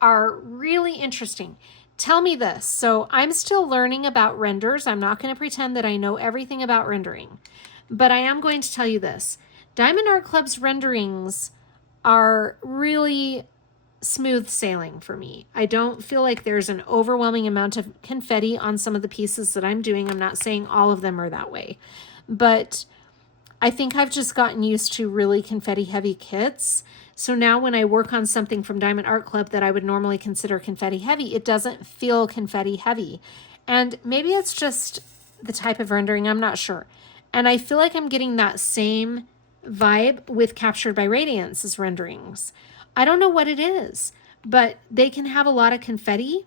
are really interesting. Tell me this. So I'm still learning about renders. I'm not going to pretend that I know everything about rendering, but I am going to tell you this. Diamond Art Club's renderings are really smooth sailing for me. I don't feel like there's an overwhelming amount of confetti on some of the pieces that I'm doing. I'm not saying all of them are that way, but I think I've just gotten used to really confetti heavy kits. So now when I work on something from Diamond Art Club that I would normally consider confetti heavy, it doesn't feel confetti heavy. And maybe it's just the type of rendering, I'm not sure. And I feel like I'm getting that same vibe with Captured by Radiance's renderings. I don't know what it is, but they can have a lot of confetti,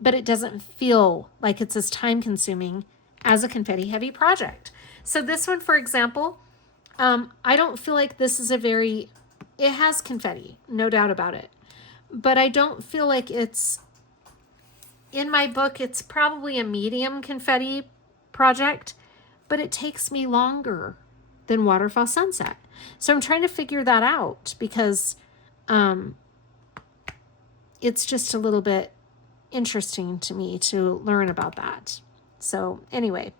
but it doesn't feel like it's as time consuming as a confetti heavy project. So this one, for example, I don't feel like this is it has confetti, no doubt about it, but I don't feel like it's, in my book, it's probably a medium confetti project, but it takes me longer than Waterfall Sunset. So I'm trying to figure that out, because it's just a little bit interesting to me to learn about that. So anyway,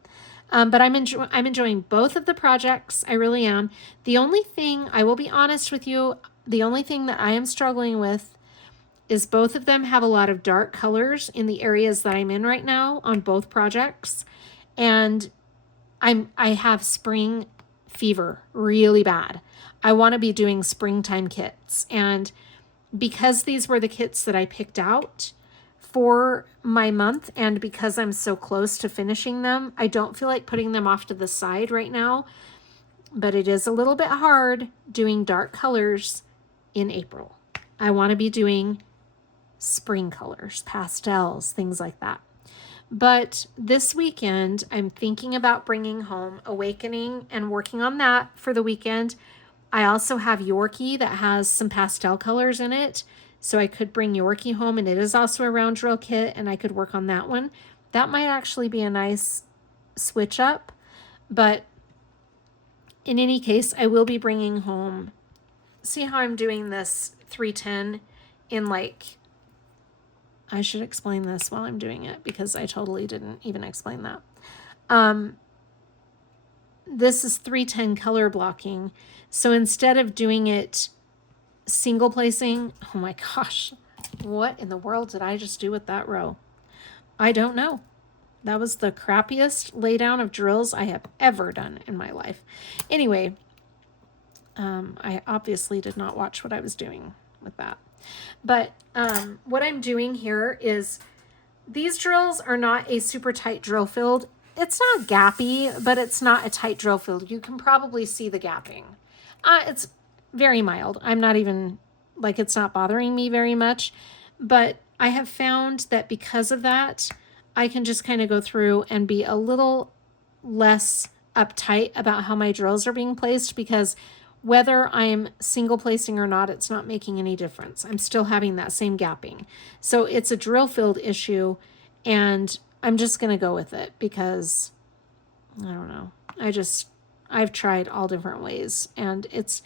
but I'm enjoying both of the projects. I really am. The only thing, I will be honest with you, the only thing that I am struggling with is both of them have a lot of dark colors in the areas that I'm in right now on both projects. And I have spring fever really bad. I want to be doing springtime kits. And because these were the kits that I picked out for my month, and because I'm so close to finishing them, I don't feel like putting them off to the side right now, but it is a little bit hard doing dark colors in April. I want to be doing spring colors, pastels, things like that. But this weekend, I'm thinking about bringing home Awakening and working on that for the weekend. I also have Yorkie that has some pastel colors in it, so I could bring Yorkie home, and it is also a round drill kit, and I could work on that one. That might actually be a nice switch up, but in any case, I will be bringing home, see how I'm doing this 310 in like, I should explain this while I'm doing it, because I totally didn't even explain that. This is 310 color blocking. So instead of doing it single placing, oh my gosh, what in the world did I just do with that row? I don't know. That was the crappiest laydown of drills I have ever done in my life. Anyway, I obviously did not watch what I was doing with that. But what I'm doing here is these drills are not a super tight drill field. It's not gappy, but it's not a tight drill field. You can probably see the gapping. It's very mild. I'm not even, like, it's not bothering me very much. But I have found that because of that, I can just kind of go through and be a little less uptight about how my drills are being placed, because whether I'm single placing or not, it's not making any difference. I'm still having that same gapping. So it's a drill field issue, and I'm just going to go with it because I don't know. I've tried all different ways, and it's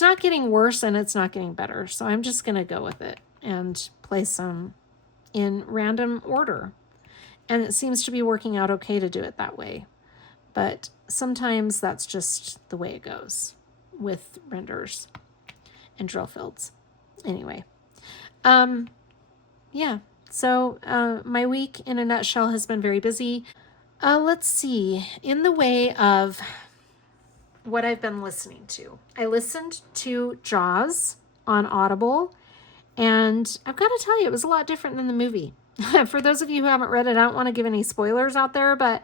not getting worse and it's not getting better. So I'm just going to go with it and place them in random order. And it seems to be working out okay to do it that way. But sometimes that's just the way it goes with renders and drill fields. Anyway, yeah. So my week in a nutshell has been very busy. Let's see. In the way of what I've been listening to, I listened to Jaws on Audible, and I've got to tell you, it was a lot different than the movie. For those of you who haven't read it, I don't want to give any spoilers out there, but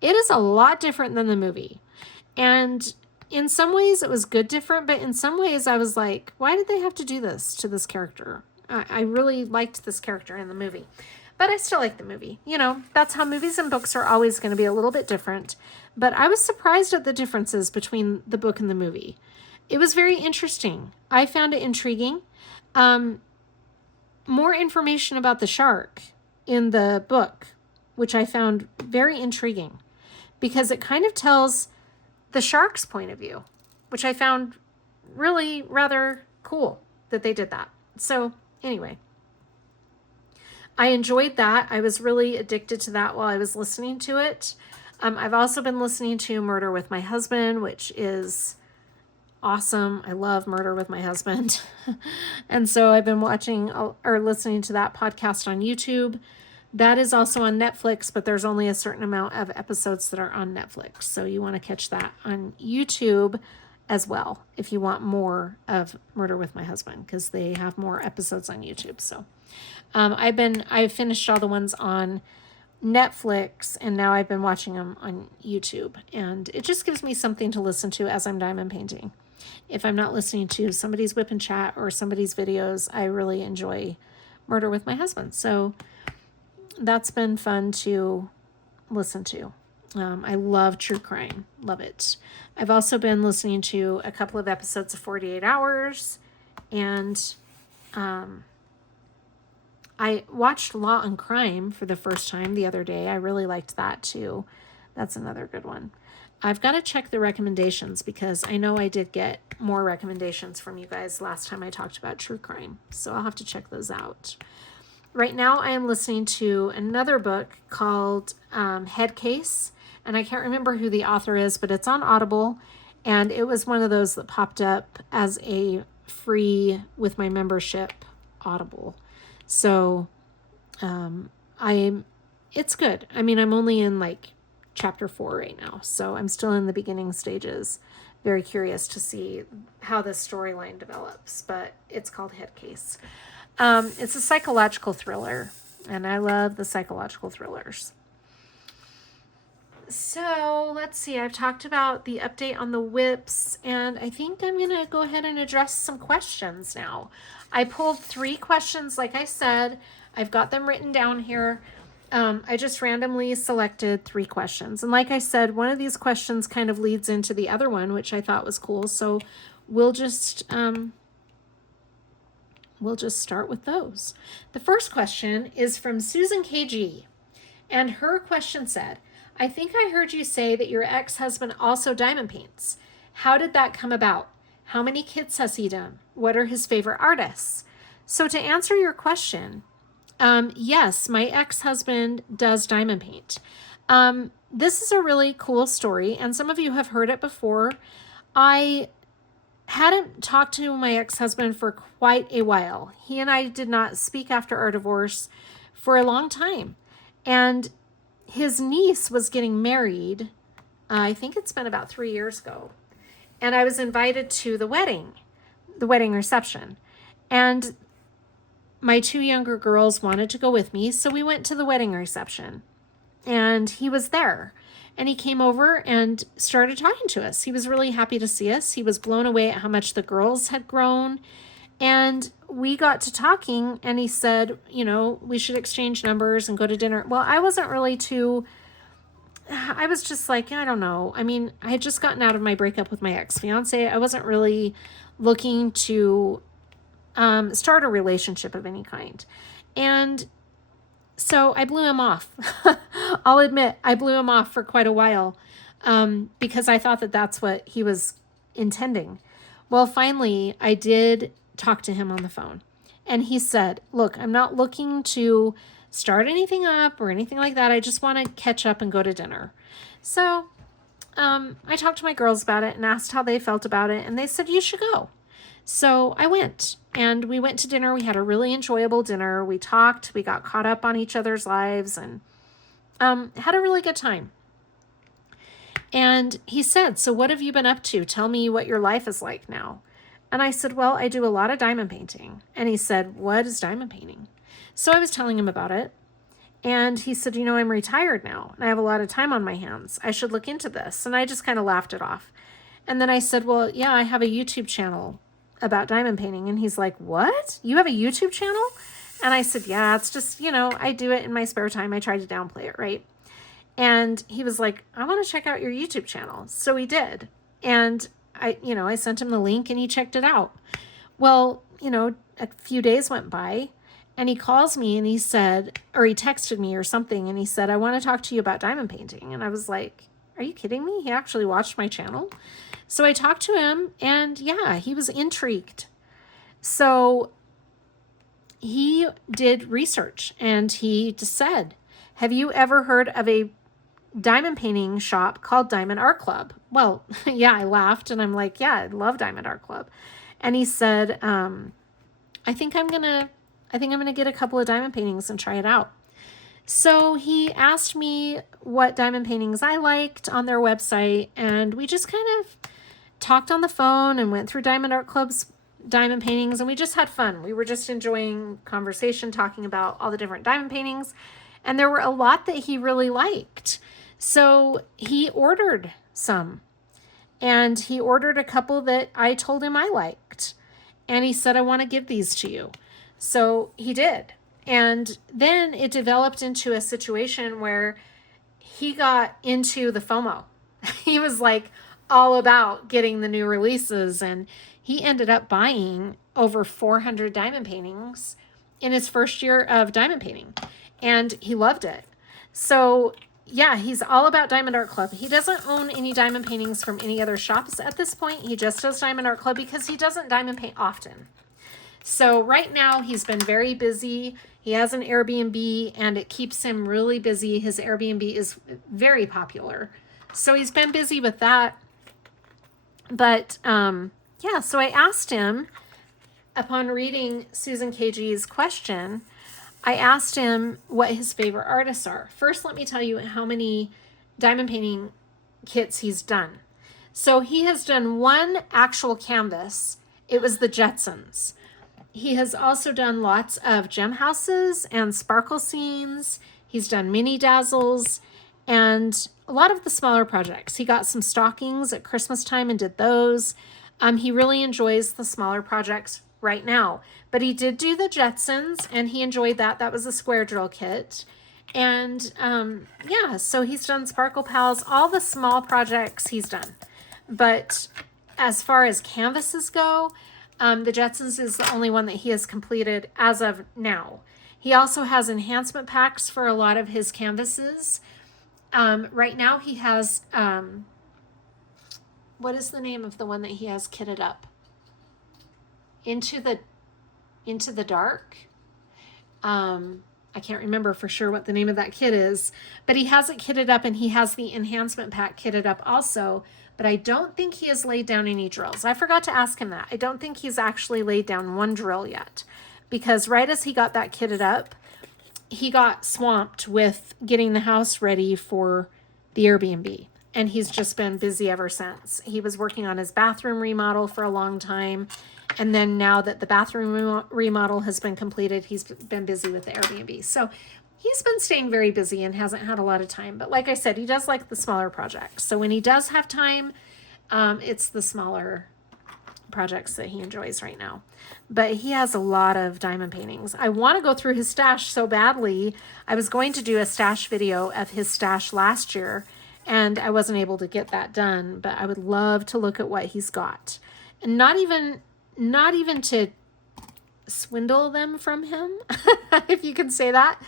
it is a lot different than the movie. And in some ways it was good different, but in some ways I was like, why did they have to do this to this character? I really liked this character in the movie, but I still like the movie. You know, that's how movies and books are always going to be a little bit different. But I was surprised at the differences between the book and the movie. It was very interesting. I found it intriguing. More information about the shark in the book, which I found very intriguing, because it kind of tells the shark's point of view, which I found really rather cool that they did that. So anyway, I enjoyed that. I was really addicted to that while I was listening to it. I've also been listening to Murder with My Husband, which is awesome. I love Murder with My Husband. And so I've been watching or listening to that podcast on YouTube. That is also on Netflix, but there's only a certain amount of episodes that are on Netflix. So you want to catch that on YouTube as well if you want more of Murder with My Husband, because they have more episodes on YouTube. So I've finished all the ones on Netflix, and now I've been watching them on YouTube, and it just gives me something to listen to as I'm diamond painting. If I'm not listening to somebody's whip and chat or somebody's videos, I really enjoy Murder with My Husband. So that's been fun to listen to. I love true crime. Love it. I've also been listening to a couple of episodes of 48 Hours, and I watched Law and Crime for the first time the other day. I really liked that too. That's another good one. I've got to check the recommendations, because I know I did get more recommendations from you guys last time I talked about true crime. So I'll have to check those out. Right now I am listening to another book called Head Case, and I can't remember who the author is, but it's on Audible, and it was one of those that popped up as a free with my membership Audible. So it's good. I mean, I'm only in like chapter 4 right now, so I'm still in the beginning stages. Very curious to see how this storyline develops, but it's called Head Case. It's a psychological thriller, and I love the psychological thrillers. So let's see, I've talked about the update on the WIPs, and I think I'm going to go ahead and address some questions now. I pulled 3 questions, like I said. I've got them written down here. I just randomly selected 3 questions. And like I said, one of these questions kind of leads into the other one, which I thought was cool. So we'll just start with those. The first question is from Susan KG. And her question said, I think I heard you say that your ex-husband also diamond paints. How did that come about? How many kits has he done? What are his favorite artists? So to answer your question, yes, my ex-husband does diamond paint. This is a really cool story, and some of you have heard it before. I hadn't talked to my ex-husband for quite a while. He and I did not speak after our divorce for a long time. And his niece was getting married. I think it's been about 3 years ago. And I was invited to the wedding reception. And my 2 younger girls wanted to go with me, so we went to the wedding reception. And he was there. And he came over and started talking to us. He was really happy to see us. He was blown away at how much the girls had grown. And we got to talking, and he said, you know, we should exchange numbers and go to dinner. Well, I wasn't really I was just like, I don't know. I mean, I had just gotten out of my breakup with my ex-fiance. I wasn't really looking to start a relationship of any kind. And so I blew him off. I'll admit, I blew him off for quite a while because I thought that that's what he was intending. Well, finally, I did talk to him on the phone. And he said, look, I'm not looking to start anything up or anything like that. I just want to catch up and go to dinner. So I talked to my girls about it and asked how they felt about it. And they said, you should go. So I went, and we went to dinner. We had a really enjoyable dinner. We talked, we got caught up on each other's lives, and had a really good time. And he said, so what have you been up to? Tell me what your life is like now. And I said, well, I do a lot of diamond painting. And he said, what is diamond painting? So I was telling him about it. And he said, you know, I'm retired now, and I have a lot of time on my hands. I should look into this. And I just kind of laughed it off. And then I said, well, yeah, I have a YouTube channel about diamond painting. And he's like, what? You have a YouTube channel? And I said, yeah, it's just, you know, I do it in my spare time. I try to downplay it, right? And he was like, I want to check out your YouTube channel. So he did. And I sent him the link, and he checked it out. Well, a few days went by, and he calls me, and he said, or he texted me or something, and he said, I want to talk to you about diamond painting. And I was like, are you kidding me? He actually watched my channel. So I talked to him, and yeah, he was intrigued. So he did research, and he just said, have you ever heard of a diamond painting shop called Diamond Art Club? Well, yeah, I laughed, and I'm like, yeah, I love Diamond Art Club. And he said, I think I'm gonna get a couple of diamond paintings and try it out. So he asked me what diamond paintings I liked on their website, and we just kind of talked on the phone and went through Diamond Art Club's diamond paintings, and we just had fun. We were just enjoying conversation, talking about all the different diamond paintings, and there were a lot that he really liked. So he ordered some, and he ordered a couple that I told him I liked, and he said, I want to give these to you. So he did. And then it developed into a situation where he got into the FOMO. He was like all about getting the new releases, and he ended up buying over 400 diamond paintings in his first year of diamond painting, and he loved it. So yeah, he's all about Diamond Art Club. He doesn't own any diamond paintings from any other shops at this point. He just does Diamond Art Club because he doesn't diamond paint often. So right now he's been very busy. He has an Airbnb, and it keeps him really busy. His Airbnb is very popular. So he's been busy with that. But yeah, so I asked him, upon reading Susan KG's question, I asked him what his favorite artists are. First, let me tell you how many diamond painting kits he's done. So he has done one actual canvas. It was the Jetsons. He has also done lots of gem houses and sparkle scenes. He's done mini dazzles and a lot of the smaller projects. He got some stockings at Christmas time and did those. He really enjoys the smaller projects right now, but he did do the Jetsons, and he enjoyed that. That was a square drill kit. And yeah, so he's done Sparkle Pals, all the small projects he's done. But as far as canvases go, the Jetsons is the only one that he has completed as of now. He also has enhancement packs for a lot of his canvases. Right now he has, what is the name of the one that he has kitted up? Into the Dark. I can't remember for sure what the name of that kit is, but he has it kitted up, and he has the enhancement pack kitted up also. But I don't think he has laid down any drills. I forgot to ask him that. I don't think he's actually laid down one drill yet, because right as he got that kitted up, he got swamped with getting the house ready for the Airbnb. And he's just been busy ever since. He was working on his bathroom remodel for a long time, And then now that the bathroom remodel has been completed, he's been busy with the Airbnb. So he's been staying very busy and hasn't had a lot of time. But like I said, he does like the smaller projects. So when he does have time, it's the smaller projects that he enjoys right now. But he has a lot of diamond paintings. I want to go through his stash so badly. I was going to do a stash video of his stash last year, and I wasn't able to get that done, but I would love to look at what he's got. And not even to swindle them from him, if you can say that,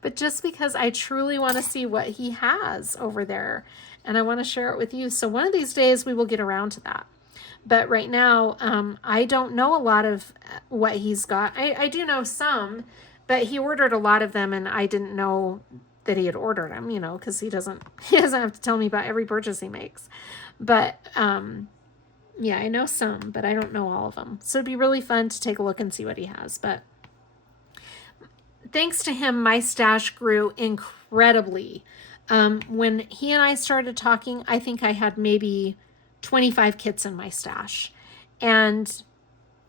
but just because I truly want to see what he has over there, and I want to share it with you. So one of these days we will get around to that. But right now, I don't know a lot of what he's got. I do know some, but he ordered a lot of them, and I didn't know that he had ordered them, you know, because he doesn't have to tell me about every purchase he makes. But yeah, I know some, but I don't know all of them. So it'd be really fun to take a look and see what he has. But thanks to him, my stash grew incredibly. When he and I started talking, I think I had maybe 25 kits in my stash. And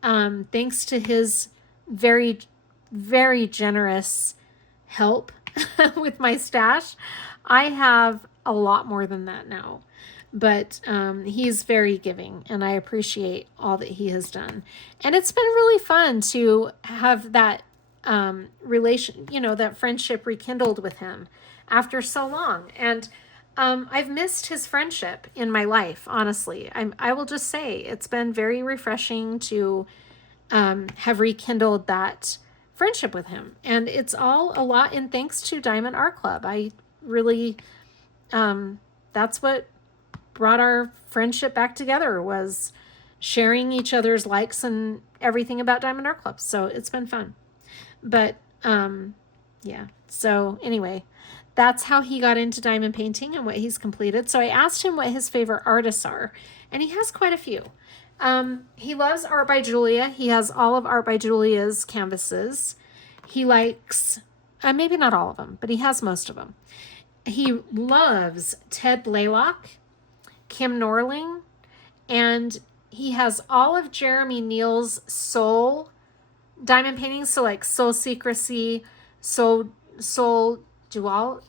thanks to his very, very generous help with my stash, I have a lot more than that now. But he's very giving, and I appreciate all that he has done. And it's been really fun to have that relation, you know, that friendship rekindled with him after so long. And I've missed his friendship in my life, honestly. I will just say it's been very refreshing to have rekindled that friendship with him. And it's all a lot in thanks to Diamond Art Club. I really, that's what brought our friendship back together, was sharing each other's likes and everything about Diamond Art Club. So it's been fun. But yeah, so anyway, that's how he got into diamond painting and what he's completed. So I asked him what his favorite artists are, and he has quite a few. He loves Art by Julia. He has all of Art by Julia's canvases. He likes, maybe not all of them, but he has most of them. He loves Ted Blaylock, Kim Norling, and he has all of Jeremy Neal's soul diamond paintings. So like Soul Secrecy, Soul Duality.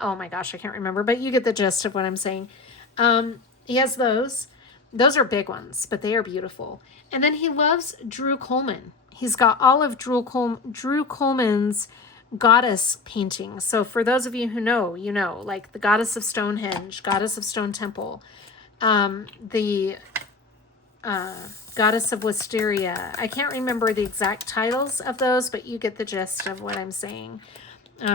Oh my gosh, I can't remember, but you get the gist of what I'm saying. He has those. Those are big ones, but they are beautiful. And then he loves Drew Coleman. He's got all of Drew Coleman's goddess paintings. So for those of you who know, you know, like the Goddess of Stonehenge, Goddess of Stone Temple, the Goddess of Wisteria. I can't remember the exact titles of those, but you get the gist of what I'm saying.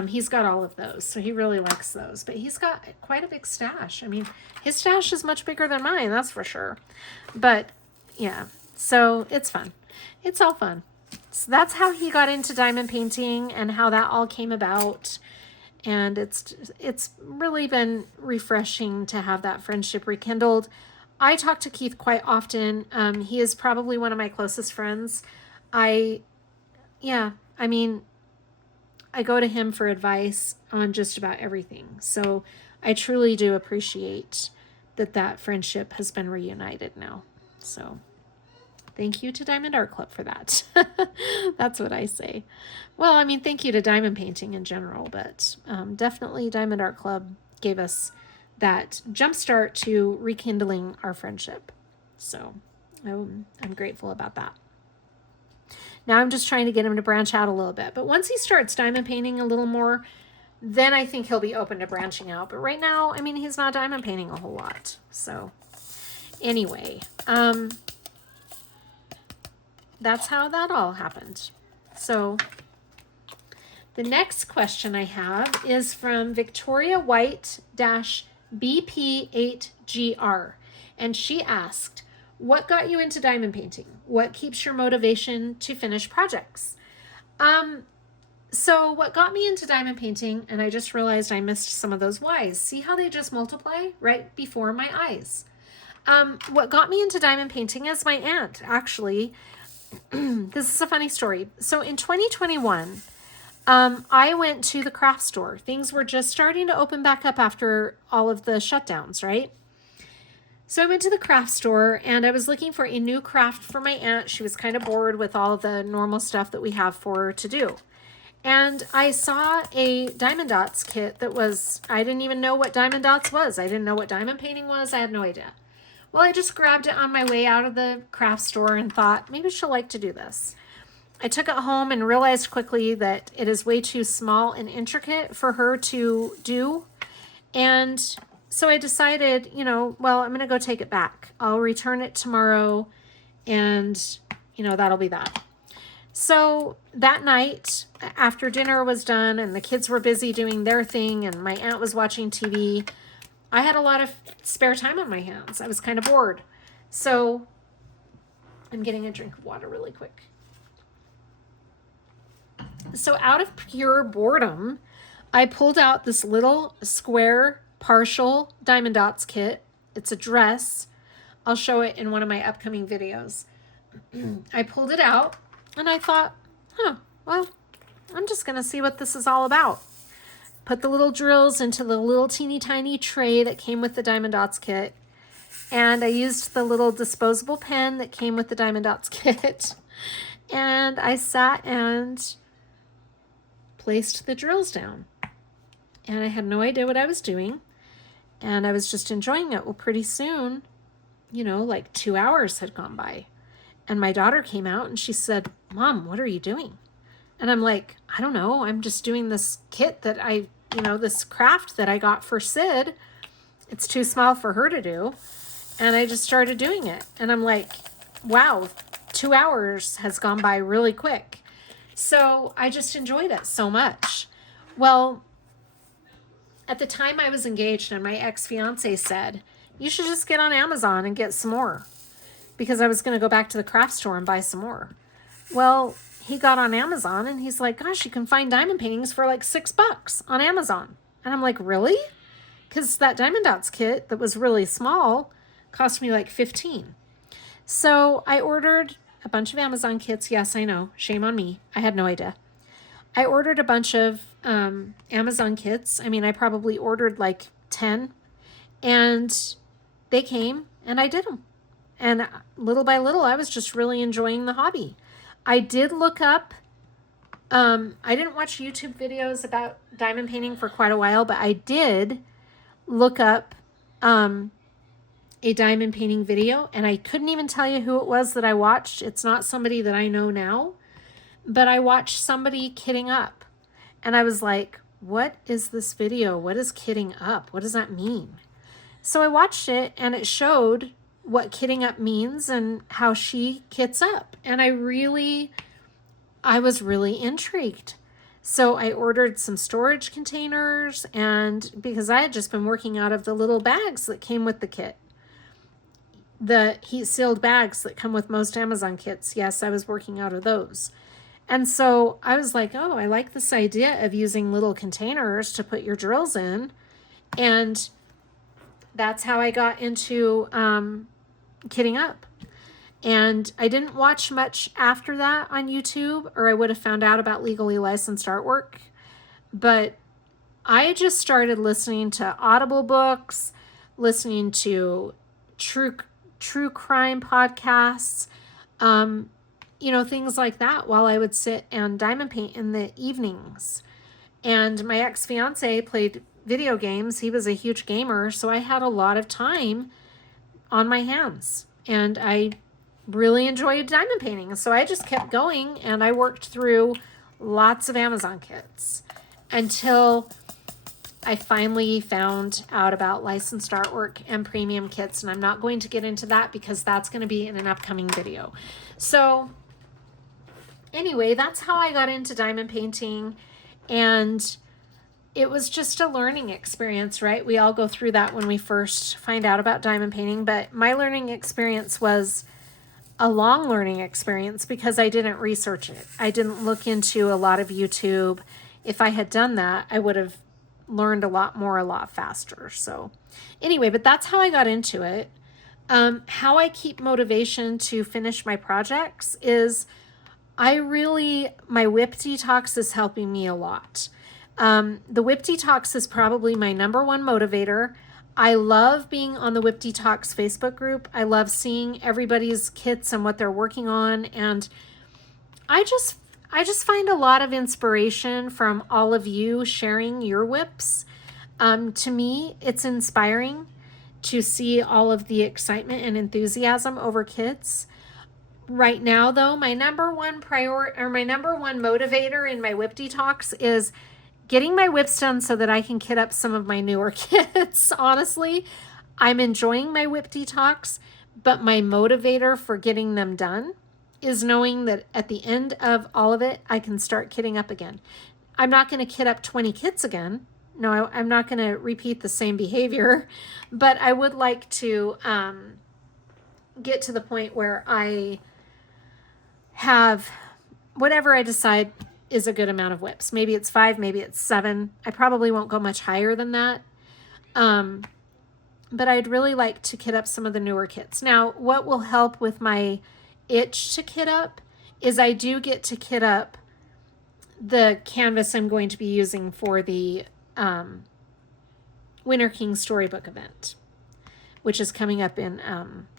He's got all of those, so he really likes those. But he's got quite a big stash. I mean, his stash is much bigger than mine, that's for sure. But yeah, so it's fun. It's all fun. So that's how he got into diamond painting and how that all came about. And it's really been refreshing to have that friendship rekindled. I talk to Keith quite often. He is probably one of my closest friends. I go to him for advice on just about everything. So I truly do appreciate that friendship has been reunited now. So thank you to Diamond Art Club for that. That's what I say. Well, I mean, thank you to diamond painting in general, but definitely Diamond Art Club gave us that jumpstart to rekindling our friendship. So I'm grateful about that. Now I'm just trying to get him to branch out a little bit. But once he starts diamond painting a little more, then I think he'll be open to branching out. But right now, I mean, he's not diamond painting a whole lot. So anyway, that's how that all happened. So the next question I have is from Victoria White-BP8GR. And she asked, what got you into diamond painting? What keeps your motivation to finish projects? So what got me into diamond painting, and I just realized I missed some of those whys. See how they just multiply right before my eyes? What got me into diamond painting is my aunt, actually. This is a funny story. So in 2021, I went to the craft store. Things were just starting to open back up after all of the shutdowns, right? So I went to the craft store and I was looking for a new craft for my aunt. She was kind of bored with all the normal stuff that we have for her to do. And I saw a diamond dots kit that was, I didn't even know what diamond dots was. I didn't know what diamond painting was. I had no idea. Well, I just grabbed it on my way out of the craft store and thought, maybe she'll like to do this. I took it home and realized quickly that it is way too small and intricate for her to do. And so I decided, well, I'm going to go take it back. I'll return it tomorrow and, that'll be that. So that night after dinner was done and the kids were busy doing their thing and my aunt was watching TV, I had a lot of spare time on my hands. I was kind of bored. So I'm getting a drink of water really quick. So out of pure boredom, I pulled out this little square partial diamond dots kit. It's a dress. I'll show it in one of my upcoming videos. I pulled it out and I thought, well, I'm just going to see what this is all about. Put the little drills into the little teeny tiny tray that came with the diamond dots kit. And I used the little disposable pen that came with the diamond dots kit. And I sat and placed the drills down. And I had no idea what I was doing. And I was just enjoying it. Well, pretty soon, like 2 hours had gone by. And my daughter came out and she said, Mom, what are you doing? And I'm like, I don't know. I'm just doing this kit that this craft that I got for Sid. It's too small for her to do. And I just started doing it. And I'm like, wow, 2 hours has gone by really quick. So I just enjoyed it so much. Well, at the time I was engaged and my ex-fiance said, you should just get on Amazon and get some more. Because I was going to go back to the craft store and buy some more. Well, he got on Amazon and he's like, gosh, you can find diamond paintings for like $6 on Amazon. And I'm like, really? Because that diamond dots kit that was really small cost me like $15. So I ordered a bunch of Amazon kits. Yes, I know. Shame on me. I had no idea. I ordered a bunch of Amazon kits. I mean, I probably ordered like 10. And they came and I did them. And little by little, I was just really enjoying the hobby. I did look up, I didn't watch YouTube videos about diamond painting for quite a while, but I did look up a diamond painting video, and I couldn't even tell you who it was that I watched. It's not somebody that I know now, but I watched somebody kitting up. And I was like, what is this video? What is kitting up? What does that mean? So I watched it, and it showed what kitting up means and how she kits up. And I was really intrigued. So I ordered some storage containers, and because I had just been working out of the little bags that came with the kit, the heat sealed bags that come with most Amazon kits. Yes, I was working out of those. And so I was like, oh, I like this idea of using little containers to put your drills in. And that's how I got into kitting up. And I didn't watch much after that on YouTube, or I would have found out about legally licensed artwork. But I just started listening to Audible books, listening to true crime podcasts, things like that while I would sit and diamond paint in the evenings. And my ex-fiance played video games. He was a huge gamer, so I had a lot of time on my hands, and I really enjoyed diamond painting. So I just kept going, and I worked through lots of Amazon kits until I finally found out about licensed artwork and premium kits, and I'm not going to get into that because that's going to be in an upcoming video. So anyway, that's how I got into diamond painting, and it was just a learning experience, right? We all go through that when we first find out about diamond painting, but my learning experience was a long learning experience because I didn't research it. I didn't look into a lot of YouTube. If I had done that, I would have learned a lot more, a lot faster. So anyway, but that's how I got into it. How I keep motivation to finish my projects is my WIP detox is helping me a lot. The WIP detox is probably my number one motivator. I love being on the WIP Detox Facebook group. I love seeing everybody's kits and what they're working on. And I just find a lot of inspiration from all of you sharing your WIPs. To me, it's inspiring to see all of the excitement and enthusiasm over kits. Right now, though, my number one motivator in my WIP Detox is getting my WIPs done so that I can kit up some of my newer kits. Honestly, I'm enjoying my WIP Detox, but my motivator for getting them done is knowing that at the end of all of it, I can start kitting up again. I'm not going to kit up 20 kits again. No, I'm not going to repeat the same behavior, but I would like to get to the point where I have whatever I decide is a good amount of WIPs. Maybe it's 5, maybe it's 7. I probably won't go much higher than that. But I'd really like to kit up some of the newer kits. Now, what will help with my itch to kit up is I do get to kit up the canvas I'm going to be using for the Winter King Storybook event, which is coming up in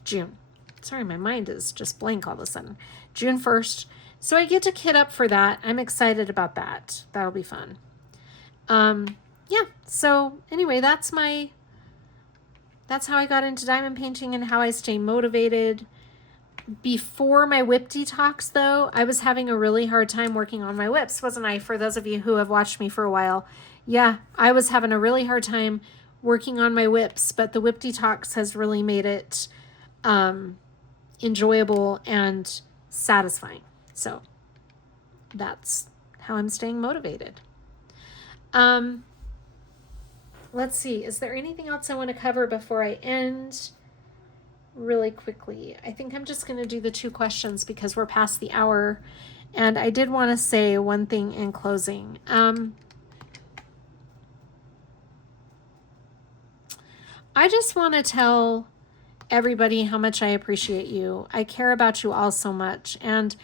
June. Sorry, my mind is just blank all of a sudden. June 1st. So I get to kit up for that. I'm excited about that. That'll be fun. Yeah, so anyway, that's how I got into diamond painting and how I stay motivated. Before my WIP Detox, though, I was having a really hard time working on my WIPs, wasn't I? For those of you who have watched me for a while, yeah, I was having a really hard time working on my WIPs, but the WIP Detox has really made it enjoyable and satisfying. So that's how I'm staying motivated. Let's see, is there anything else I want to cover before I end? Really quickly, I think I'm just going to do the 2 questions because we're past the hour, and I did want to say one thing in closing. I just want to tell everybody how much I appreciate you. I care about you all so much, and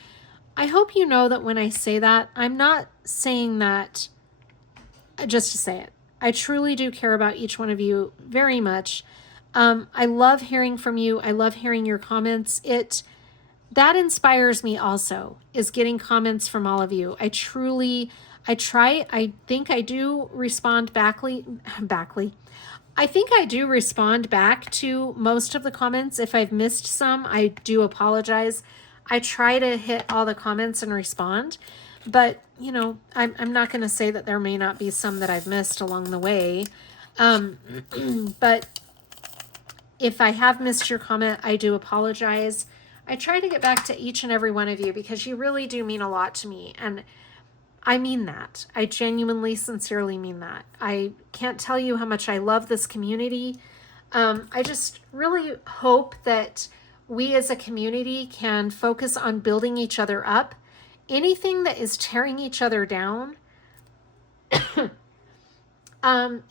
I hope you know that when I say that, I'm not saying that just to say it. I truly do care about each one of you very much. I love hearing from you. I love hearing your comments. That inspires me also, is getting comments from all of you. I think I do respond I think I do respond back to most of the comments. If I've missed some, I do apologize. I try to hit all the comments and respond, but you know, I'm not going to say that there may not be some that I've missed along the way. But if I have missed your comment, I do apologize. I try to get back to each and every one of you because you really do mean a lot to me. And I mean that. I genuinely, sincerely mean that. I can't tell you how much I love this community. I just really hope that we as a community can focus on building each other up. Anything that is tearing each other down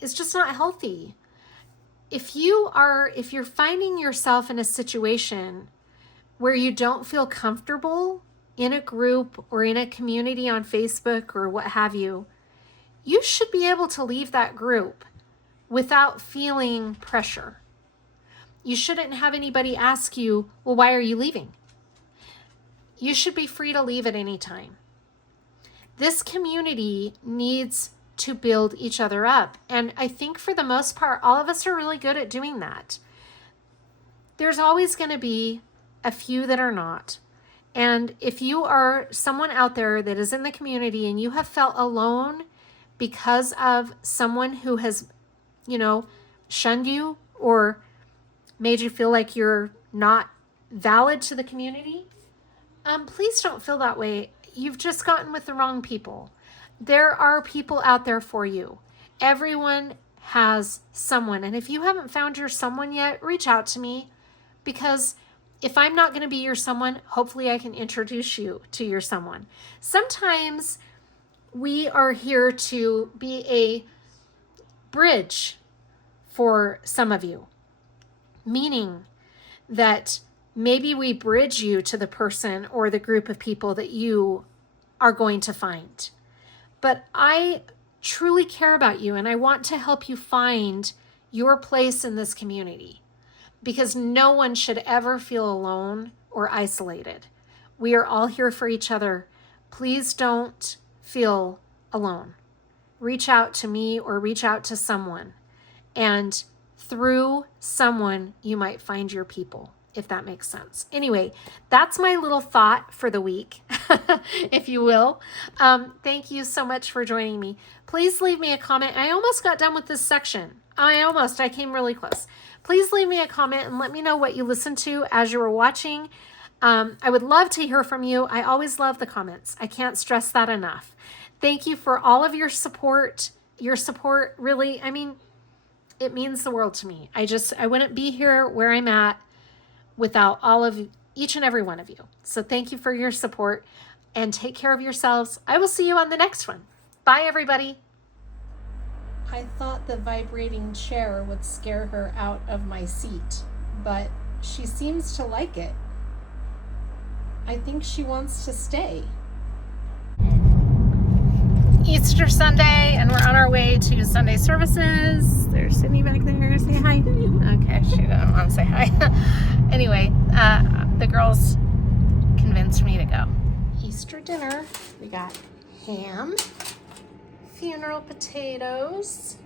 is just not healthy. If you're finding yourself in a situation where you don't feel comfortable in a group or in a community on Facebook or what have you, you should be able to leave that group without feeling pressure. You shouldn't have anybody ask you, well, why are you leaving? You should be free to leave at any time. This community needs to build each other up. And I think for the most part, all of us are really good at doing that. There's always going to be a few that are not. And if you are someone out there that is in the community and you have felt alone because of someone who has, shunned you or made you feel like you're not valid to the community, please don't feel that way. You've just gotten with the wrong people. There are people out there for you. Everyone has someone. And if you haven't found your someone yet, reach out to me, because if I'm not going to be your someone, hopefully I can introduce you to your someone. Sometimes we are here to be a bridge for some of you, meaning that maybe we bridge you to the person or the group of people that you are going to find. But I truly care about you, and I want to help you find your place in this community, because no one should ever feel alone or isolated. We are all here for each other. Please don't feel alone. Reach out to me or reach out to someone. And through someone, you might find your people, if that makes sense. Anyway, that's my little thought for the week, if you will. Thank you so much for joining me. Please leave me a comment. I almost got done with this section. I came really close. Please leave me a comment and let me know what you listened to as you were watching. I would love to hear from you. I always love the comments. I can't stress that enough. Thank you for all of your support. Your support really, I mean, it means the world to me. I wouldn't be here where I'm at without all of each and every one of you. So thank you for your support and take care of yourselves. I will see you on the next one. Bye, everybody. I thought the vibrating chair would scare her out of my seat, but she seems to like it. I think she wants to stay. Easter Sunday, and we're on our way to Sunday services. There's Sydney back there. Say hi. Okay, she doesn't want to say hi. Anyway, the girls convinced me to go. Easter dinner. We got ham, funeral potatoes,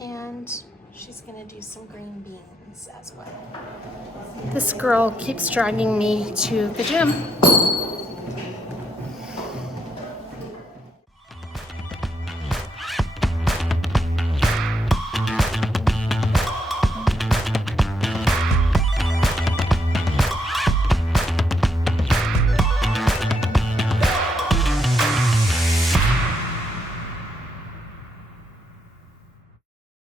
and she's gonna do some green beans as well. This girl keeps dragging me to the gym.